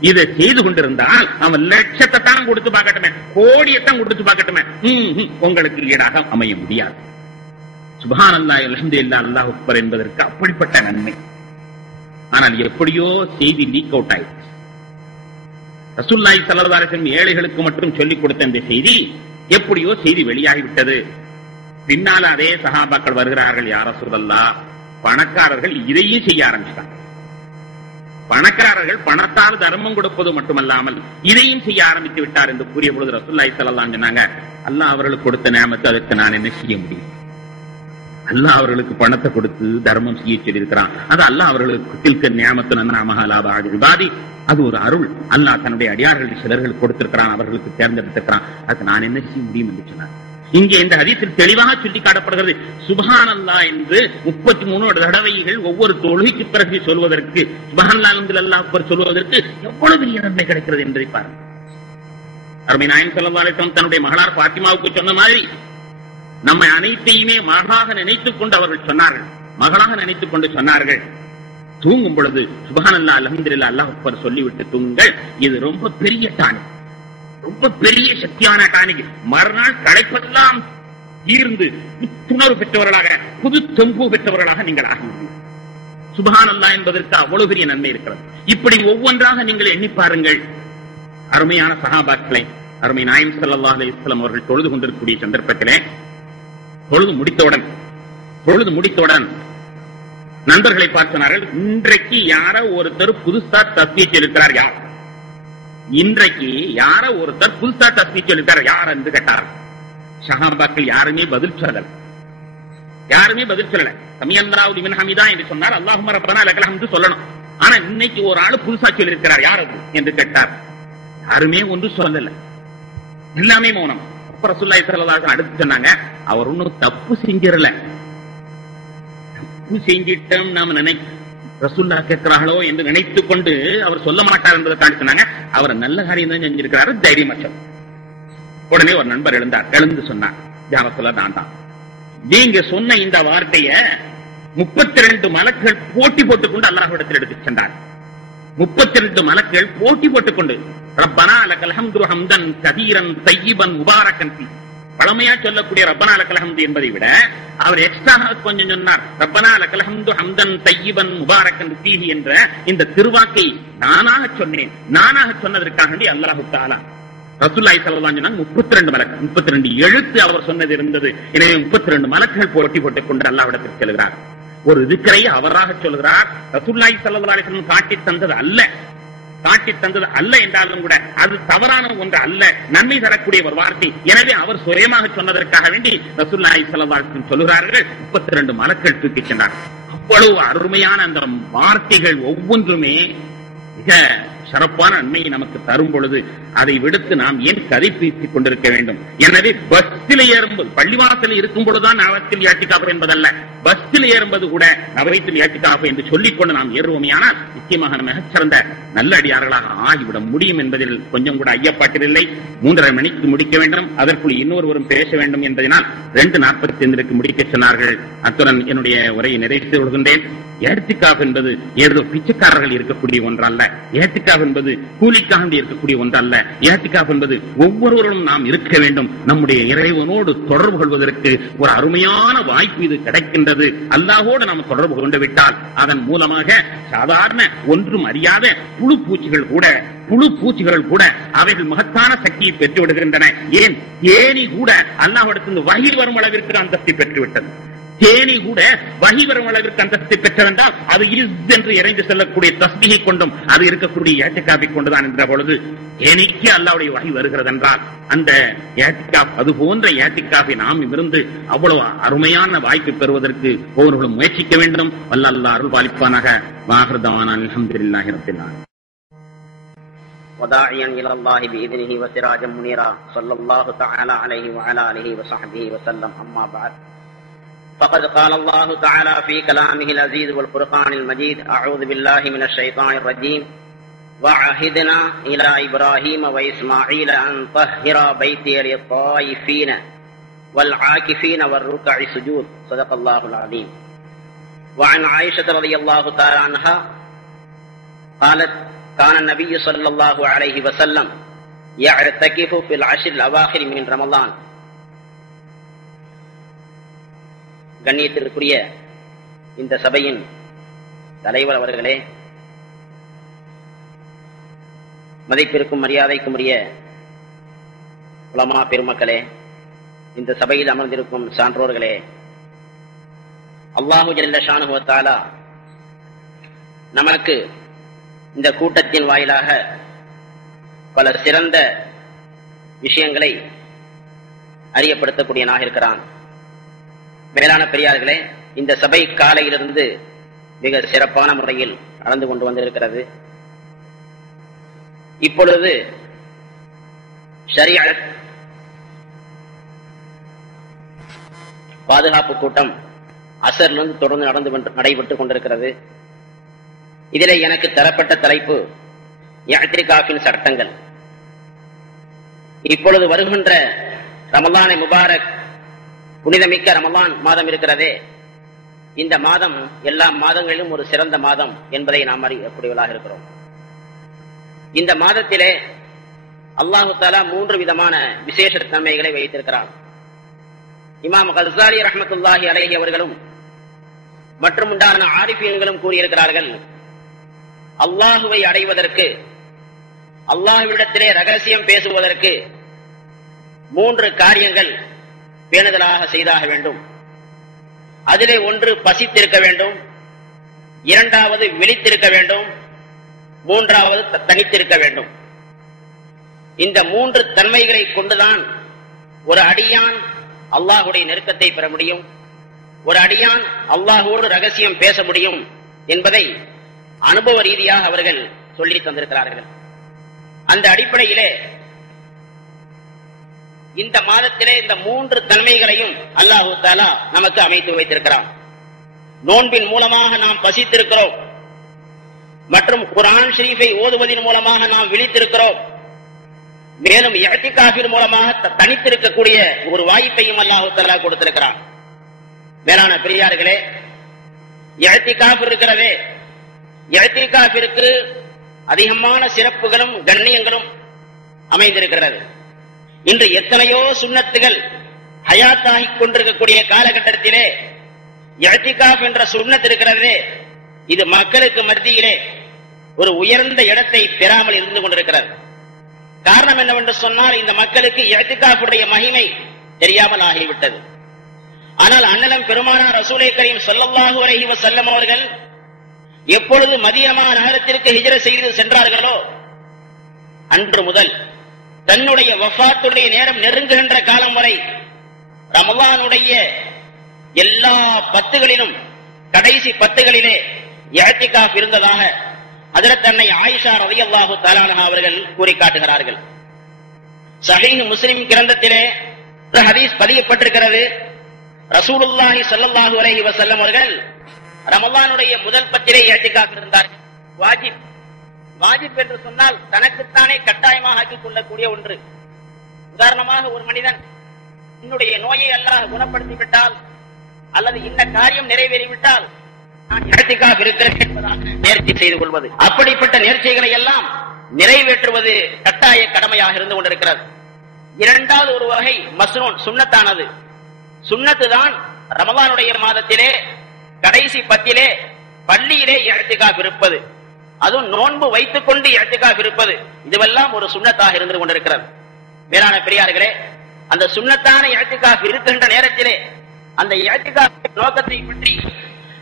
இதை செய்து கொண்டிருந்தால் அவன் லட்சத்தை தான் கொடுத்து பார்க்கட்டுமே, கோடியத்தான் கொடுத்து பார்க்கட்டுமே, உங்களுக்கு ஈடாக அமைய முடியாது. சுப்ஹானல்லாஹ் அல்ஹம்துலில்லாஹ் அல்லாஹ் அக்பர் என்பதற்கு அப்படிப்பட்ட நன்மை. ஆனால் எப்படியோ செய்தி லீக் அவுட் ஆயிடுச்சு. ரசூலுல்லாஹி ஸல்லல்லாஹு அலைஹி வஸல்லம் ஏழைகளுக்கு மட்டும் சொல்லிக் கொடுத்த இந்த செய்தி எப்படியோ செய்தி வெளியாகிவிட்டது. பின்னால அதே சஹாபாக்கள் வருகிறார்கள், யா ரசூலல்லாஹ் பணக்காரர்கள் இதையும் செய்ய ஆரம்பிச்சாங்க. பணக்காரர்கள் பணத்தால் தர்மம் கொடுப்பது மட்டுமல்லாமல் இதையும் செய்ய ஆரம்பித்து விட்டார் என்று கூறிய பொழுது ரசூலுல்லாஹி ஸல்லல்லாஹு அலைஹி வஸல்லம் சொன்னாங்க, அல்லாஹ் அவர்களுக்கு கொடுத்த நியமத்தை அதற்கு நான் என்ன செய்ய முடியும்? அல்லாஹ் அவர்களுக்கு பணத்தை கொடுத்து தர்மம் செய்ய சொல்லியிருக்கிறான். அது அல்லாஹ் அவர்களுக்கு தில்க நியமத்து நன்னாமஹாலாபாதி, அது ஒரு அருள். அல்லாஹ் தன்னுடைய அடியார்கள் சிலர்கள் கொடுத்திருக்கிறான், அவர்களுக்கு தேர்ந்தெடுத்திருக்கிறான். அதுக்கு நான் என்ன செய்ய முடியும் என்று சொன்னார். இங்கே இந்த ஹதீஸில் தெளிவாக சொல்லி காட்டப்படுகிறது. சுப்ஹானல்லாஹ் என்று 33 தடவைகள் ஒவ்வொரு தொழுகைக்கு பிறகு சொல்வதற்கு, சுப்ஹானல்லாஹ் அல்ஹம்துலில்லாஹ் அக்பர் சொல்வதற்கு எவ்வளவு பெரிய நன்மை கிடைக்கிறது என்பதை பாருங்கள். அருமை நாயகம் ஸல்லல்லாஹு அலைஹி வஸல்லம் தன்னுடைய மகளார் ஃபாத்திமாவுக்கு சொன்ன மாதிரி நம்மை அனைத்தையுமே மகளாக நினைத்துக் கொண்டு அவர்கள் சொன்னார்கள், மகளாக நினைத்துக் கொண்டு சொன்னார்கள், தூங்கும் பொழுது சுப்ஹானல்லாஹ் அல்ஹம்துலில்லாஹ் அல்லாஹ் அக்பர் சொல்லிவிட்டு தூங்குங்கள். இது ரொம்ப பெரிய டானிக், ரொம்ப பெரிய சக்தியான டானிக். மறுநாள் களைப்பெல்லாம் ஈர்ந்து புத்துணர்வு பெற்றவர்களாக, புது தெம்பு பெற்றவர்களாக நீங்கள் ஆக முடியும். சுப்ஹானல்லாஹ் என்பதற்கு அவ்வளவு பெரிய நன்மை இருக்கிறது. இப்படி ஒவ்வொன்றாக நீங்கள் எண்ணி பாருங்கள். அருமையான சஹாபாக்களே, அருமை நாயகம் ஸல்லல்லாஹு அலைஹி வஸல்லம் அவர்கள் தொழுது கொண்டிருக்கக்கூடிய சந்தர்ப்பத்திலே, தொழுது முடித்தவுடன் நண்பர்களை பார்த்தார்கள். இன்றைக்கு யாரோ ஒருத்தர் புதுசா தஸ்பீஹ் சொல்லிருக்கிறார், யார்? இன்றைக்கு யாரோ ஒருத்தர் புதுசா தஸ்பீஹ் சொல்லிருக்கிறார், யார் என்று கேட்டார். சஹாபாக்கள் யாருமே பதில் சொல்லல. சமிஅல்லாஹு லிமன் ஹமிதா என்று சொன்னார், அல்லாஹும்ம ரப்பனா லக்கல் ஹம்து சொல்லணும். ஆனா இன்னைக்கு ஒரு ஆளு புதுசா சொல்லிருக்கிறார், யார் அது என்று கேட்டார். யாருமே ஒன்று சொல்லல, எல்லாமே மௌனம். அப்ப ரசூலுல்லாஹி ஸல்லல்லாஹு அலைஹி வஸல்லம் அடுத்து சொன்னாங்க, அவர் ஒன்னும் தப்பு செஞ்சிரல. தப்பு செஞ்சிட்டோம் நாம ரசூலுல்லாஹ் கேட்கிறார்களோ என்று நினைத்துக் கொண்டு அவர் சொல்ல மாட்டார் என்பதற்காக சொன்னாங்க, அவர் நல்ல காரியம் தான் செஞ்சிருக்கிறாரு, தைரியமற்றம். உடனே ஒரு நண்பர் எழுந்து சொன்னார், யா ரசூலல்லாஹ், நான் தான் நீங்க சொன்ன இந்த வார்த்தைய 32 மலக்குகள் போட்டி போட்டுக்கொண்டு அல்லாஹ்விடத்தில் எடுத்து சென்றார். 32 மலக்குகள் போட்டி போட்டுக்கொண்டு ரப்பனா லக்கல் ஹம்து ஹம்தன் கதீரன் தய்யிபன் முபாரக்கன் ஃபீ, பழமையா சொல்லக்கூடிய ரப்பனா லக்கல் ஹம்து என்பதை விட அவர் எக்ஸ்ட்ரா கொஞ்சம் சொன்னார், ரப்பனா லக்கல் ஹம்து ஹம்தன் தய்யிபன் முபாரக்கன் ஃபீ என்ற இந்த திருவாக்கை நானாக சொன்னேன். நானாக சொன்னதற்காக வேண்டி அல்லாஹ் தஆலா ரசூலுல்லாஹி ஸல்லல்லாஹு அலைஹி வஸல்லம் 32 மலக்கு 32 எழுத்து அவர் சொன்னது இருந்தது. எனவே 32 மலக்குகள் போட்டி போட்டுக் கொண்டு அல்லாஹ்விடத்தில் செல்கிறார். ஒரு திக்ரை அவராக சொல்கிறார். ரசூலுல்லாஹி ஸல்லல்லாஹு அலைஹி வஸல்லம் காட்டித் தந்தது அல்ல என்றாலும் கூட அது தவறான ஒன்று அல்ல, நன்மை தரக்கூடிய ஒரு வார்த்தை. எனவே அவர் சுயமாக சொன்னதற்காக வேண்டி ரசூலுல்லாஹி ஸல்லல்லாஹு அலைஹி வஸல்லம் சொல்கிறார்கள், 32 மலக்குகள் தூக்கிச் சென்றார். அவ்வளவு அருமையான அந்த வார்த்தைகள் ஒவ்வொன்றுமே மிக சிறப்பான நன்மையை நமக்கு தரும் பொழுது அதை விடுத்து நாம் ஏன் கதை பேசிக் கொண்டிருக்க வேண்டும்? எனவே பஸ்ஸில் ஏறும்போது, பள்ளிவாசல் இருக்கும் பொழுதுதான் நவத்தில் இஅ்திகாஃப் என்பதல்ல, பஸ்ஸில் ஏறும்போது கூட நவத்தில் இஅ்திகாஃப் என்று சொல்லிக்கொண்டு நாம் ஏறுவோமையானால் நிச்சயமாக மிகச்சிறந்த நல்ல அடியார்களாக ஆகிவிட முடியும் என்பதில் கொஞ்சம் கூட ஐயப்பாட்டில்லை. 3:30 மணிக்கு முடிக்க வேண்டும், அதற்குள் இன்னொருவரும் பேச வேண்டும் என்பதனால் 2:45 முடிக்க சொன்னார்கள். அத்துடன் என்னுடைய உரையை நிறைவு கொள்கின்றேன். இஅ்திகாஃப் என்பது ஏதோ பிச்சைக்காரர்கள் இருக்கக்கூடிய ஒன்றல்ல. இஅ்திகாஃப் என்பது கூலிக்காக இருக்கக்கூடிய ஒன்றல்ல. இஅ்திகாஃப் என்பது ஒவ்வொருவரும் நாம் இருக்க வேண்டும். நம்முடைய இறைவனோடு தொடர்பு கொள்வதற்கு ஒரு அருமையான வாய்ப்பு இது கிடைக்கின்றது. அல்லாஹ்வோடு நாம் தொடர்பு கொண்டு விட்டால் அதன் மூலமாக சாதாரண ஒன்றும் அறியாத புழு பூச்சிகள் கூட அவைகள் மகத்தான சக்தியை பெற்று விடுகின்றன. ஏன் தேனி கூட அல்லாஹ்விடத்திலிருந்து வஹி வரும் அளவிற்கு அந்தஸ்தை பெற்றுவிட்டது. தேனி கூட வஹி வரும் அளவிற்கு அந்தஸ்தை பெற்றவென்றால் அது இஸ் என்று இறைந்து செல்லக்கூடிய தஸ்பீஹை கொண்டும் அது இருக்கக்கூடிய இஅ்திகாஃபை கொண்டுதான் என்ற பொழுது தேனிக்கு அல்லாஹ்வுடைய வஹி வருகிறது என்றால் அந்த இஅ்திகாஃப், அது போன்ற இஅ்திகாஃபை நாம் இருந்து அவ்வளவு அருமையான வாய்ப்பு பெறுவதற்கு ஒவ்வொருவரும் முயற்சிக்க வேண்டும். வல்ல அல்லாஹ் அருள் பாலிப்பானாக. வாஹிரு தவானா அல்ஹம்துலில்லாஹி ரப்பில் ஆலமீன். وداعيا إلى الله بإذنه وسراجا منيرا صلى الله تعالى عليه وعلى آله وصحبه وسلم. أما بعد، فقد قال الله تعالى في كلامه العزيز والفرقان المجيد: أعوذ بالله من الشيطان الرجيم. وعهدنا إلى إبراهيم وإسماعيل أن طهر بيتي للطائفين والعاكفين والركع السجود. صدق الله العظيم. وعن عائشة رضي الله تعالى عنها قالت: كان النبي صلى الله عليه وسلم يعتكف في العشر الأواخر من رمضان. கண்ணியத்திற்குரிய இந்த சபையின் தலைவர் அவர்களே, மதிப்பிற்கும் மரியாதைக்கும் உரிய உலமா பெருமக்களே, இந்த சபையில் அமர்ந்திருக்கும் சான்றோர்களே, அல்லாஹு ஜல்ல ஷானுஹு வ தஆலா நமக்கு இந்த கூட்டத்தின் வாயிலாக பல சிறந்த விஷயங்களை அறியப்படுத்தக்கூடியவனாக இருக்கிறான். மேலான பெரியார்களே, இந்த சபை காலையிலிருந்து மிக சிறப்பான முறையில் நடந்து கொண்டு வந்திருக்கிறது. இப்பொழுது ஷரீஅத் பாதுகாப்பு கூட்டம் அசரிலிருந்து தொடர்ந்து நடைபெற்றுக் கொண்டிருக்கிறது. இதிலே எனக்கு தரப்பட்ட தலைப்பு இஅ்திகாஃபின் சட்டங்கள். இப்பொழுது வருகின்ற ரமலானை முபாரக், புனிதமிக்க ரமலான் மாதம் இருக்கிறதே, இந்த மாதம் எல்லா மாதங்களிலும் ஒரு சிறந்த மாதம் என்பதை நாம் அறியக்கூடியவர்களாக இருக்கிறோம். இந்த மாதத்திலே அல்லாஹு தஆலா 3 விதமான விசேஷ தன்மைகளை வைத்திருக்கிறார். இமாம் கஸ்ஸாலி ரஹ்மத்துல்லாஹி அலைஹி அவர்களும் மற்றும் உண்டான ஆரிஃபீன்களும் கூறியிருக்கிறார்கள், அல்லாஹுவை அடைவதற்கு, அல்லாஹ்விடத்திலே ரகசியம் பேசுவதற்கு 3 காரியங்கள் பேணுதலாக செய்தாக வேண்டும். அதிலே ஒன்று பசித்திருக்க வேண்டும், இரண்டாவது விழித்திருக்க வேண்டும், மூன்றாவது தனித்திருக்க வேண்டும். இந்த மூன்று தன்மைகளை கொண்டுதான் ஒரு அடியான் அல்லாஹுடைய நெருக்கத்தை பெற முடியும், ஒரு அடியான் அல்லாஹோடு ரகசியம் பேச முடியும் என்பதை அனுபவ ரீதியாக அவர்கள் சொல்லி தந்திருக்கிறார்கள். அந்த அடிப்படையிலே இந்த மாதத்திலே இந்த மூன்று தன்மைகளையும் அல்லாஹு தஆலா நமக்கு அமைத்து வைத்திருக்கிறான். நோன்பின் மூலமாக நாம் பசித்திருக்கிறோம், மற்றும் குர்ஆன் ஷரீஃபை ஓதுவதன் மூலமாக நாம் விழித்திருக்கிறோம். மேலும் இஅ்திகாஃபின் மூலமாக தனித்திருக்கக்கூடிய ஒரு வாய்ப்பையும் அல்லாஹு தஆலா கொடுத்திருக்கிறான். மேலான பெரியார்களே, இஅ்திகாஃப் இருக்கிறதே, இஅ்திகாஃபிற்கு அதிகமான சிறப்புகளும் கண்ணியங்களும் அமைந்திருக்கிறது. இன்று எத்தனையோ சுன்னத்துகள் ஹயாத்தாகிக் கொண்டிருக்கக்கூடிய காலகட்டத்திலே இஅ்திகாஃப் என்ற சுன்னத் இருக்கிறதே, இது மக்களுக்கு மத்தியிலே ஒரு உயர்ந்த இடத்தை பெறாமல் இருந்து கொண்டிருக்கிறது. காரணம் என்னவென்று சொன்னால், இந்த மக்களுக்கு இஅ்திகாஃபுடைய மகிமை தெரியாமல் ஆகிவிட்டது. ஆனால் அண்ணலம் பெருமானார் ரசூலே கரீம் ஸல்லல்லாஹு அலைஹி வஸல்லம் அவர்கள் எப்பொழுது மதீனா நகரத்திற்கு ஹிஜ்ரத் செய்து சென்றார்களோ அன்று முதல் தன்னுடைய வஃபாத்துடைய நேரம் நெருங்குகின்ற காலம் வரை ரமலானுடைய எல்லா 10களிலும் கடைசி 10களிலே இஅ்திகாஃப் இருந்ததாக ஹஜ்ரத் அன்னை ஆயிஷா ரலியல்லாஹு தஆலா அன்ஹா அவர்கள் கூறி காட்டுகிறார்கள். ஸஹீஹ் முஸ்லிம் கிரந்தத்திலே ஒரு ஹதீஸ் பதியப்பட்டிருக்கிறது. ரசூலுல்லாஹி ஸல்லல்லாஹு அலைஹி வஸல்லம் அவர்கள் ரமலானுடைய முதல் 10லே இஅ்திகாஃப் இருந்தார்கள். வாஜிப் என்று சொன்னால் தனக்குத்தானே கட்டாயமாக ஆக்கிக் கொள்ளக்கூடிய ஒன்று. உதாரணமாக ஒரு மனிதன் என்னுடைய நோயை அல்லாஹ் குணப்படுத்தி விட்டால் அல்லது இந்த காரியம் நிறைவேறிவிட்டால் நான் இஅ்திகாஃப் இருக்கிறேன் என்பதாக நேர்ச்சி செய்து கொள்வது, அப்படிப்பட்ட நேர்ச்சிகளை எல்லாம் நிறைவேற்றுவது கட்டாய கடமையாக இருந்து கொண்டிருக்கிறது. இரண்டாவது ஒரு வகை மஸ்னூன், சுன்னத்தானது. சுன்னத்து தான் ரமலானுடைய மாதத்திலே கடைசி 10லே பள்ளியிலே இஅ்திகாஃப் இருப்பது, அதுவும் நோன்பு வைத்துக் கொண்டு இஅ்திகாஃப் இருப்பது, இதுவெல்லாம் ஒரு சுன்னத்தாக இருந்து கொண்டிருக்கிறது. மேலான பெரியார்களே, அந்த சுன்னத்தான இஅ்திகாஃப் இருக்கின்ற நேரத்திலே அந்த இஅ்திகாஃப் நோக்கத்தை பற்றி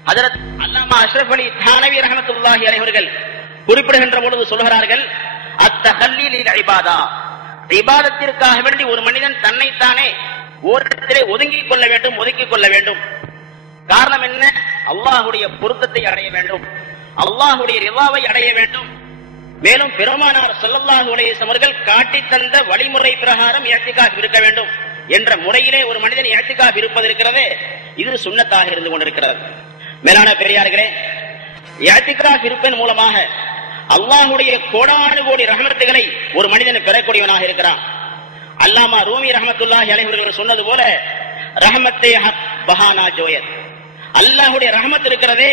ஹஜ்ரத் அல்லாமா அஷ்ரஃப் அலி தானவி ரஹ்மத்துல்லாஹி அலைஹி அவர்கள் குறிப்பிடுகின்ற பொழுது சொல்கிறார்கள், அத்தஹல்லி லில் இபாதா, இபாதத்திற்காக வேண்டி ஒரு மனிதன் தன்னைத்தானே ஓரிடத்திலே ஒதுக்கிக் கொள்ள வேண்டும், ஒதுக்கிக் கொள்ள வேண்டும். காரணம் என்ன? அல்லாஹுடைய பொருத்தத்தை அடைய வேண்டும், அல்லாஹுடைய ரிவாவை அடைய வேண்டும். மேலும் பெருமானார் ஸல்லல்லாஹு அலைஹி வஸல்லம் அவர்கள் காட்டி தந்த வழிமுறை பிரகாரம் இஅ்திகாஃப் இருக்க வேண்டும் என்ற முறையிலே ஒரு மனிதன் இஅ்திகாஃப் இருப்பது இருக்கிறதே, இது சுன்னத்தாக இருந்து கொண்டிருக்கிறது. மேலான பெரியார்களே, இஅ்திகாஃப் இருப்பதன் மூலமாக அல்லாஹுடைய கோடானு கோடி ரஹ்மத்துகளை ஒரு மனிதன் பெறக்கூடியவனாக இருக்கிறான். அல்லாமா ரூமி ரஹ்மத்துல்லாஹி அலைஹி அவர்கள் சொன்னது போல, ரஹ்மத்தே ஹக் பஹானா ஜோயத், அல்லாஹுடைய ரஹ்மத் இருக்கிறதே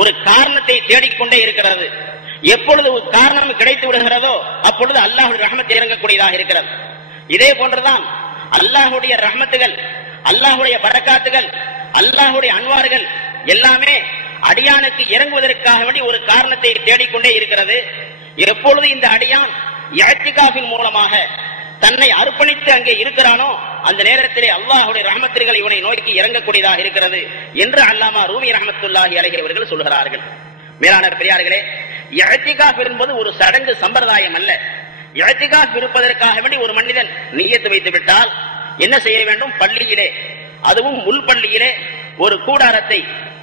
ஒரு காரணத்தை தேடிக்கொண்டே இருக்கிறது. எப்பொழுது ஒரு காரணம் கிடைத்து விடுகிறதோ அப்பொழுது அல்லாஹுடைய ரஹ்மத் இறங்கக்கூடியதாக இருக்கிறது. இதே போன்றுதான் அல்லாஹுடைய ரஹ்மத்துகள், அல்லாஹுடைய பரக்காத்துகள், அல்லாஹுடைய அன்வார்கள் எல்லாமே அடியானுக்கு இறங்குவதற்காக வேண்டி ஒரு காரணத்தை தேடிக்கொண்டே இருக்கிறது. எப்பொழுது இந்த அடியான் இஅ்திகாஃபின் மூலமாக தன்னை அர்ப்பணித்து அங்கே இருக்கிறானோ அந்த நேரத்திலே அல்லாஹுடைய ரஹ்மத்துகள் இவனை நோக்கி இறங்கக்கூடியதாக இருக்கிறது என்று அல்லாமா ரூமி ரஹ்மத்துல்லாஹி அலைஹி அவர்கள் சொல்கிறார்கள். மேலான பெரியார்களே, இஅ்திகாஃப் என்பது ஒரு சடங்கு சம்பிரதாயம் அல்ல. இஅ்திகாஃப் இருப்பதற்காக வேண்டி ஒரு மனிதன் நிய்யத்து வைத்து விட்டால் என்ன செய்ய வேண்டும்? பள்ளியிலே, அதுவும் முள் பள்ளியிலே ஒரு கூடாரத்தை,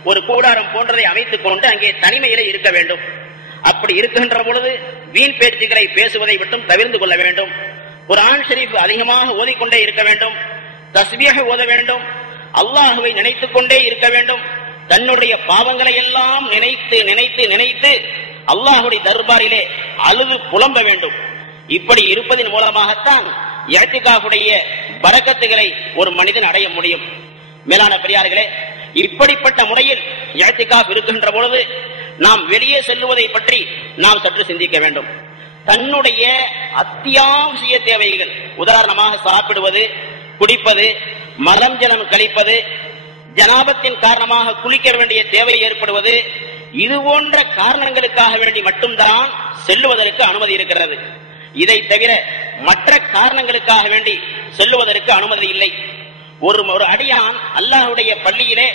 ஒரு கூடாரம் போன்றதை அமைத்துக் கொண்டு அங்கே தனிமையிலே இருக்க வேண்டும். அப்படி இருக்கின்ற பொழுது வீண் பேச்சுக்களை பேசுவதை விட்டும் தவிர்த்து கொள்ள வேண்டும். குர்ஆன் ஷரீஃப் அதிகமாக ஓதிக்கொண்டே இருக்க வேண்டும், தஸ்பீஹ் ஓத வேண்டும், அல்லாஹுவை நினைத்துக் கொண்டே இருக்க வேண்டும். தன்னுடைய பாவங்களை எல்லாம் நினைத்து நினைத்து நினைத்து அல்லாஹுடைய தர்பாரிலே அழுது புலம்ப வேண்டும். இப்படி இருப்பதன் மூலமாகத்தான் இஅ்திகாஃபுடைய பரக்கத்துகளை ஒரு மனிதன் அடைய முடியும். மேலான பெரியார்களே, இப்படிப்பட்ட முறையில் இஅ்திகாஃப் இருக்கின்ற பொழுது நாம் வெளியே செல்லுவதை பற்றி நாம் சற்று சிந்திக்க வேண்டும். தன்னுடைய அத்தியாவசிய தேவைகள், உதாரணமாக சாப்பிடுவது, குடிப்பது, மலம் ஜலம் கழிப்பது, ஜனாபத்தின் காரணமாக குளிக்க வேண்டிய தேவை ஏற்படுவது, இது போன்ற காரணங்களுக்காக வேண்டி மட்டும்தான் செல்லுவதற்கு அனுமதி இருக்கிறது. இதை தவிர மற்ற காரணங்களுக்காக வேண்டி செல்லுவதற்கு அனுமதி இல்லை. ஒரு அடியான் அல்லாஹ்வுடைய பள்ளியிலே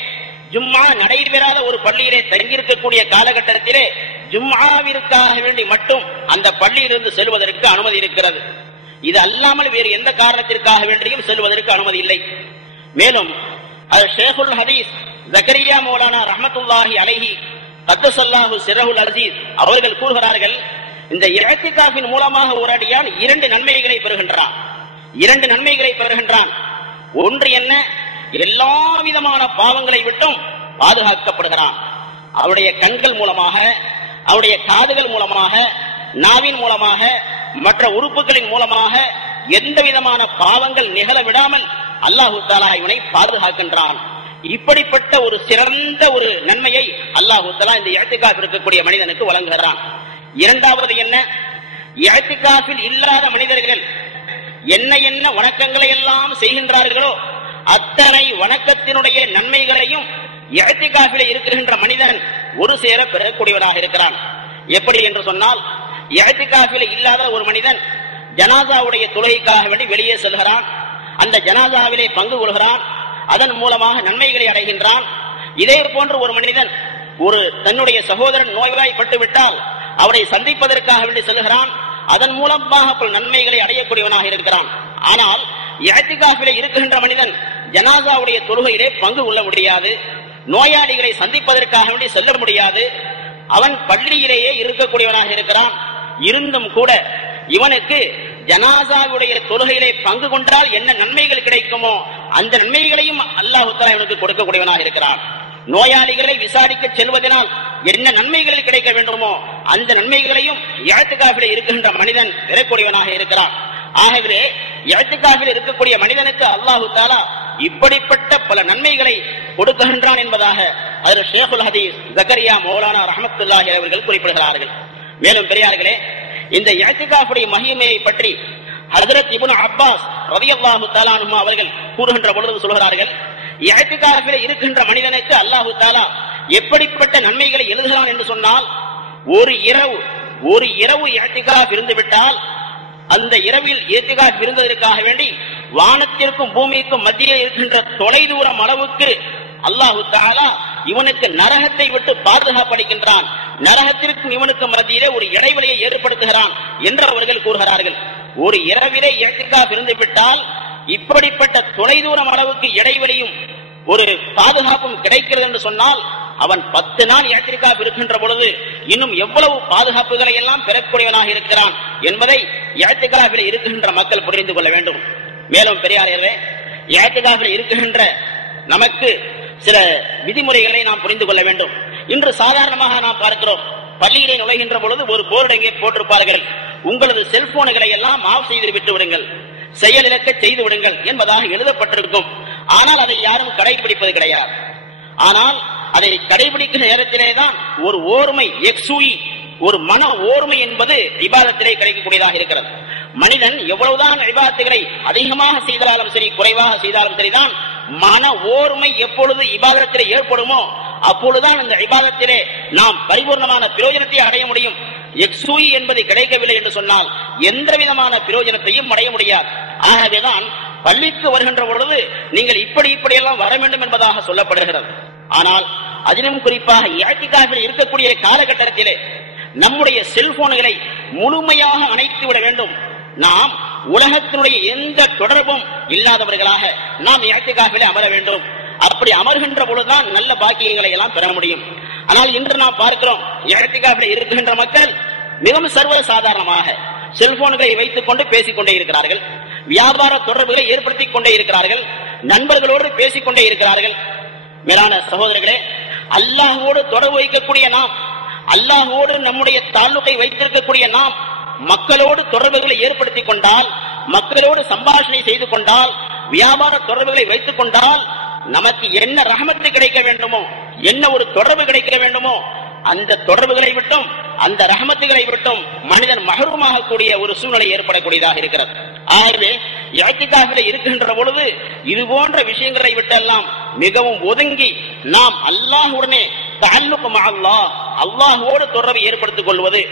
ஜும்மா நடைபெறாத ஒரு பள்ளியிலே தங்கியிருக்கக்கூடிய காலகட்டத்திலே ஜும்மாவிற்காக வேண்டி மட்டும் அந்த பள்ளியிலிருந்து செல்வதற்கு அனுமதி இருக்கிறது. இது அல்லாமல் வேறு எந்த காரணத்திற்காக வேண்டியும் செல்வதற்கு அனுமதி இல்லை. மேலும் ஷேகுல் ஹதீஸ் ஜக்கரியா மௌலானா ரஹ்மத்துல்லாஹி அலைஹி கத்தஸல்லாஹு சிர்ரஹுல் அஸீஸ் அவர்கள் கூறுகிறார்கள், இந்த இஅ்திகாஃபின் மூலமாக ஒரு அடியான் 2 நன்மைகளை பெறுகின்றான். 2 நன்மைகளை பெறுகின்றான். ஒன்று என்ன? எல்லா விதமான பாவங்களை விட்டும் பாதுகாக்கப்படுகிறான். அவருடைய கண்கள் மூலமாக, அவருடைய காதுகள் மூலமாக, நாவின் மூலமாக, மற்ற உறுப்புகளின் மூலமாக எந்த விதமான பாவங்கள் நிகழ விடாமல் அல்லாஹு தஆலா இவனை பாதுகாக்கின்றான். இப்படிப்பட்ட ஒரு சிறந்த ஒரு நன்மையை அல்லாஹு தஆலா இந்த இஅ்திகாஃப் இருக்கக்கூடிய மனிதனுக்கு வழங்குகிறான். இரண்டாவது என்ன? இஅ்திகாஃபில் இல்லாத மனிதர்கள் என்ன வணக்கங்களை எல்லாம் செய்கின்றார்களோ அத்தனை வணக்கத்தினுடைய நன்மைகளையும் இஅ்திகாஃபிலே இருக்கின்ற மனிதன் ஒரு சேர பெறக்கூடியவனாக இருக்கிறான். எப்படி என்று சொன்னால், இஅ்திகாஃபிலே இல்லாத ஒரு மனிதன் ஜனாசாவுடைய தொழுகைக்காக வேண்டி வெளியே செல்கிறான். அந்த ஜனாசாவிலே பங்கு கொள்கிறான். அதன் மூலமாக நன்மைகளை அடைகின்றான். இதே போன்று ஒரு மனிதன் ஒரு தன்னுடைய சகோதரன் நோய்வாய்ப்பட்டு விட்டால் அவரை சந்திப்பதற்காக வேண்டி செல்கிறான். அதன் மூலமாக பல நன்மைகளை அடையக்கூடியவனாக இருக்கிறான். ஆனால் இஅ்திகாஃபிலே இருக்கின்ற மனிதன் ஜனாசாவுடைய தொழுகையிலே பங்கு கொள்ள முடியாது. நோயாளிகளை சந்திப்பதற்காக வேண்டி செல்ல முடியாது. அவன் பள்ளியிலேயே இருக்கக்கூடியவனாக இருக்கிறான். இருந்தும் கூட இவனுக்கு ஜனாசாவுடைய தொழுகையிலே பங்கு கொண்டால் என்ன நன்மைகள் கிடைக்குமோ அந்த நன்மைகளையும் அல்லாஹ் தஆலா இவனுக்கு கொடுக்கக்கூடியவனாக இருக்கிறான். நோயாளிகளை விசாரிக்க செல்வதனால் என்ன நன்மைகள் கிடைக்க வேண்டுமோ அந்த நன்மைகளையும் இஅ்திகாஃபிலே இருக்கின்ற மனிதன் பெறக்கூடியவனாக இருக்கிறான். ஆகவே இஅ்திகாஃபில் இருக்கக்கூடிய மனிதனுக்கு அல்லாஹ் தஆலா இப்படிப்பட்ட பல நன்மைகளை கொடுக்கின்றான் என்பதாக அதில் ஷேகுல் ஹதீஸ் ஜக்கரியா மௌலானா ரஹ்மத்துல்லாஹி அவர்கள் குறிப்பிடுகிறார்கள். மேலும் பெரியார்களே, இந்த இஅ்திகாஃபுடைய மகிமையை பற்றி ஹஜ்ரத் இப்னு அப்பாஸ் ரலியல்லாஹு தஆலா அன்ஹு அவர்கள் கூறுகின்ற பொழுது சொல்கிறார்கள், இஅ்திகாஃபிலே இருக்கின்ற மனிதனுக்கு அல்லாஹ் தஆலா எப்படிப்பட்ட நன்மைகளை எழுதுகிறான் என்று சொன்னால், ஒரு இரவு இஅ்திகாஃப் இருந்துவிட்டால் அந்த இரவில் இஅ்திகாஃப் இருந்ததற்காக வேண்டி வானத்திற்கும் பூமிக்கும் மத்தியில் இருக்கின்ற தொலைதூரம் அளவுக்கு அல்லாஹ் தஆலா இவனுக்கு நரகத்தை விட்டு பாதுகாப்பளிக்கின்றான். நரகத்திற்கும் இவனுக்கு மத்தியிலே ஒரு இடைவெளியை ஏற்படுத்துகிறான் என்று அவர்கள் கூறுகிறார்கள். ஒரு இரவிலே இஅ்திகாஃப் இருந்து விட்டால் இப்படிப்பட்ட தொலைதூரம் அளவுக்கு இடைவெளியும் ஒரு பாதுகாப்பும் கிடைக்கிறது என்று சொன்னால் அவன் 10 நாள் இஅ்திகாஃப் இருக்கின்ற பொழுது இன்னும் எவ்வளவு பாதுகாப்புகளை எல்லாம் பெறக்கூடியவனாக இருக்கிறான் என்பதை இஅ்திகாஃபில் இருக்கின்ற மக்கள் புரிந்து கொள்ள வேண்டும். மேலும் பெரியார்களே, இஅ்திகாஃபில் இருக்கின்ற நமக்கு சில விதிமுறைகளை நாம் புரிந்து கொள்ள வேண்டும். இன்று சாதாரணமாக நாம் பார்க்கிறோம், பள்ளியிலே நுழைகின்ற பொழுது ஒரு போர்டு எங்கே போட்டிருப்பார்கள், உங்களது செல்போன்களை எல்லாம் ஆஃப் செய்து விட்டு விடுங்கள், செயலிழக்க செய்து விடுங்கள் என்பதாக எழுதப்பட்டிருக்கும். ஆனால் அதை யாரும் கடைபிடிப்பது கிடையாது. ஆனால் அதை கடைபிடிக்கிற நேரத்திலேதான் ஒரு ஓர்மை, ஒரு மன ஓர்மை என்பது இபாதத்திலே கிடைக்கக்கூடியதாக இருக்கிறது. மனிதன் எவ்வளவுதான் இபாதத்துகளை அதிகமாக செய்தாலும் சரி, குறைவாக செய்தாலும் சரிதான், மன ஓர்மை எப்பொழுது இபாதத்திலே ஏற்படுமோ அப்பொழுதுதான் அந்த இபாதத்திலே நாம் பரிபூர்ணமான பிரயோஜனத்தை அடைய முடியும். எக்ஸூயி என்பது கிடைக்கவில்லை என்று சொன்னால் எந்த விதமான பிரயோஜனத்தையும் அடைய முடியாது. ஆகவேதான் பள்ளிக்கு வருகின்ற பொழுது நீங்கள் இப்படியெல்லாம் வர வேண்டும் என்பதாக சொல்லப்படுகிறது. ஆனால் அதிலும் குறிப்பாக இஅ்திகாஃபில் இருக்கக்கூடிய காலகட்டத்திலே நம்முடைய செல்போன்களை முழுமையாக அணைத்து விட வேண்டும். நாம் உலகத்தினுடைய எந்த தொடர்பும் இல்லாதவர்களாக நாம் இஅ்திகாஃபிலே அமர வேண்டும். அப்படி அமர்கின்ற பொழுதுதான் நல்ல பாக்கியங்களை எல்லாம் பெற முடியும். ஆனால் இன்று நாம் பார்க்கிறோம், இஅ்திகாஃபிலே இருக்கின்ற மக்கள் மிகவும் சர்வ சாதாரணமாக செல்போன்களை வைத்துக் கொண்டு பேசிக் கொண்டே இருக்கிறார்கள். வியாபார தொடர்புகளை ஏற்படுத்திக் கொண்டே இருக்கிறார்கள். நண்பர்களோடு பேசிக் கொண்டே இருக்கிறார்கள். மேலான சகோதரர்களே, அல்லாஹ்வோடு தொடர்பு வைக்கக்கூடிய நாம், அல்லாஹ்வோடு நம்முடைய தாலுகை வைத்திருக்கக்கூடிய நாம் மக்களோடு தொடர்புகளை ஏற்படுத்திக் கொண்டால், மக்களோடு சம்பாஷணை செய்து கொண்டால், வியாபார தொடர்புகளை வைத்துக் கொண்டால் நமக்கு என்ன ரஹமத்து கிடைக்க வேண்டுமோ, என்ன ஒரு தொடர்பு கிடைக்க வேண்டுமோ அந்த தொடர்புகளை விட்டும் அந்த ரஹமத்துகளை விட்டும் மனிதன் மஹ்ரூமாக கூடிய ஒரு சூழ்நிலை ஏற்படக்கூடியதாக இருக்கிறது. ஆகவே இஅ்திகாஃபிலே இருக்கின்ற பொழுது இது போன்ற விஷயங்களை விட்டெல்லாம் மிகவும் ஒதுங்கி நாம் அல்லாஹ்வுடனே தஅல்லுக் மஅல்லாஹ், அல்லாஹ்வோடு தொடர்பை ஏற்படுத்திக் கொள்வது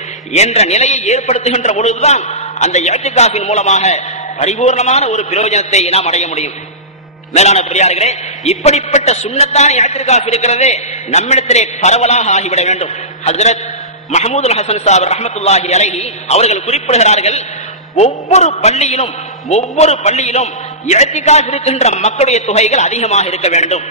என்ற நிலையை ஏற்படுத்துகின்ற பொழுதுதான் அந்த இஅ்திகாஃபின் மூலமாக பரிபூர்ணமான ஒரு பிரயோஜனத்தை நாம் அடைய முடியும். மேலான பெரியார்களே, இப்படிப்பட்ட சுன்னத்தான இஅ்திகாஃப் இருக்கிறதே நம்மிடத்திலே பரவலாக ஆகிவிட வேண்டும். ஹஜ்ரத் மஹமூதுல் ஹசன் சாஹிப் ரஹ்மத்துல்லாஹி அலைஹி அவர்கள் குறிப்பிடுகிறார்கள், ஒவ்வொரு பள்ளியிலும் இஅ்திகாஃப் இருக்கின்ற மக்களுடைய தொகைகள் அதிகமாக இருக்க வேண்டும்.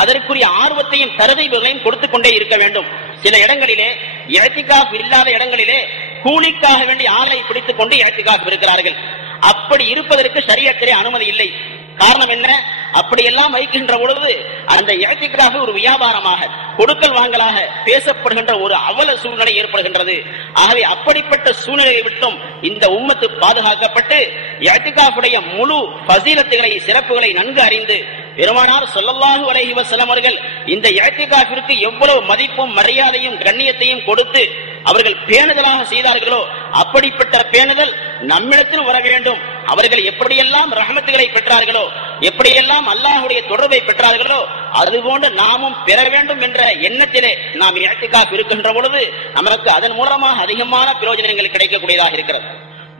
அதற்குரிய ஆர்வத்தையும் தரதீபங்களையும் கொடுத்துக் கொண்டே இருக்க வேண்டும். சில இடங்களிலே இஅ்திகாஃப் இல்லாத இடங்களிலே கூலிக்காக வேண்டி ஆளை பிடித்துக் கொண்டு இஅ்திகாஃப் இருக்கிறார்கள். அப்படி இருப்பதற்கு ஷரியத்திலே அனுமதி இல்லை. காரணம் என்ன? அப்படியெல்லாம் வைக்கின்ற பொழுது அந்த இஅ்திகாஃப் ஒரு வியாபாரமாக, கொடுக்கல் வாங்கலாக பேசப்படுகின்ற ஒரு அவல சூழ்நிலை ஏற்படுகின்றது. ஆகவே அப்படிப்பட்ட சூழ்நிலையை விட்டும் இந்த உம்மத்து பாதுகாக்கப்பட்டு இஅ்திகாஃபுடைய முழு ஃபஸீலத்துகளை, சிறப்புகளை நன்கு அறிந்து பெருமானார் ஸல்லல்லாஹு அலைஹி வஸல்லம் அவர்கள் இந்த இஅ்திகாஃபிற்கு எவ்வளவு மதிப்பும் மரியாதையும் கண்ணியத்தையும் கொடுத்து அவர்கள் பேணுதலாக செய்தார்களோ அப்படிப்பட்ட பேணுதல் நம்மிடத்தில் வர வேண்டும். அவர்கள் எப்படியெல்லாம் ரஹமத்துகளை பெற்றார்களோ, எப்படியெல்லாம் அல்லாஹ்வுடைய தொடர்பை பெற்றார்களோ, அதுபோன்று நாமும் பெற வேண்டும் என்ற எண்ணத்திலே நாம் இஅ்திகாஃப் இருக்கின்ற பொழுது நமக்கு அதன் மூலமாக அதிகமான பிரயோஜனங்கள் கிடைக்கக்கூடியதாக இருக்கிறது.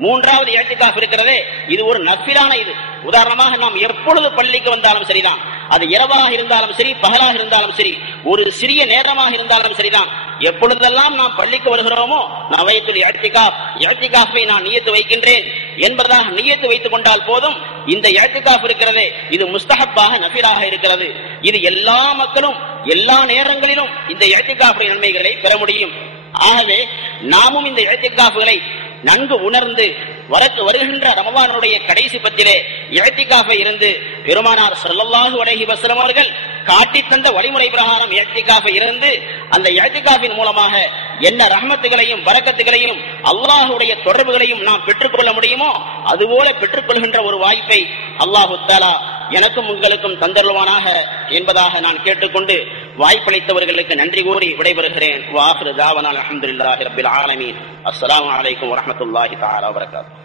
மூன்றாவது இஅ்திகாஃப் இருக்கிறதே, இது ஒரு நஃபிலான இது. உதாரணமாக நாம் எப்பொழுது பள்ளிக்கு வந்தாலும் சரிதான், அது இரவாக இருந்தாலும் சரி, பகலாக இருந்தாலும் சரி, ஒரு சிறிய நேரமாக இருந்தாலும் சரிதான், எப்பொழுதெல்லாம் நாம் பள்ளிக்கு வருகிறோமோ நவைத்துல் இஅ்திகாஃபை நான் நியத்து வைக்கின்றேன் என்பதாக நியத்து வைத்துக் கொண்டால் போதும். இந்த இஅ்திகாஃப் இருக்கிறதே இது முஸ்தஹப்பாக நஃபிலாக இருக்கிறது. இது எல்லா மக்களும் எல்லா நேரங்களிலும் இந்த இஅ்திகாஃபுடைய நன்மைகளை பெற முடியும். ஆகவே நாமும் இந்த இஅ்திகாஃப்களை நன்கு உணர்ந்து வருகின்ற ரமலானுடைய கடைசி பத்திலே இஅ்திகாஃபை இருந்து பெருமானார் ஸல்லல்லாஹு அலைஹி வஸல்லம் அவர்கள் காட்டி தந்த வழிமுறை பிரகாரம் இஅ்திகாஃபை இருந்து அந்த இஅ்திகாஃபின் மூலமாக என்ன ரஹ்மத்துகளையும் பரக்கத்துகளையும் அல்லாஹ்வுடைய தொடர்புகளையும் நாம் பெற்றுக்கொள்ள முடியுமோ அதுபோல பெற்றுக்கொள்கின்ற ஒரு வாய்ப்பை அல்லாஹு தஆலா எனக்கும் உங்களுக்கும் தந்தருள்வானாக என்பதாக நான் கேட்டுக்கொண்டு வாய்ப்பளித்தவர்களுக்கு நன்றி கூறி விடைபெறுகிறேன். வாஹிரு தாவனா அல்ஹம்துலில்லாஹி ரப்பில் ஆலமீன். அஸ்ஸலாமு அலைக்கும் வரஹ்மத்துல்லாஹி தஆலா வபரகாத்துஹு.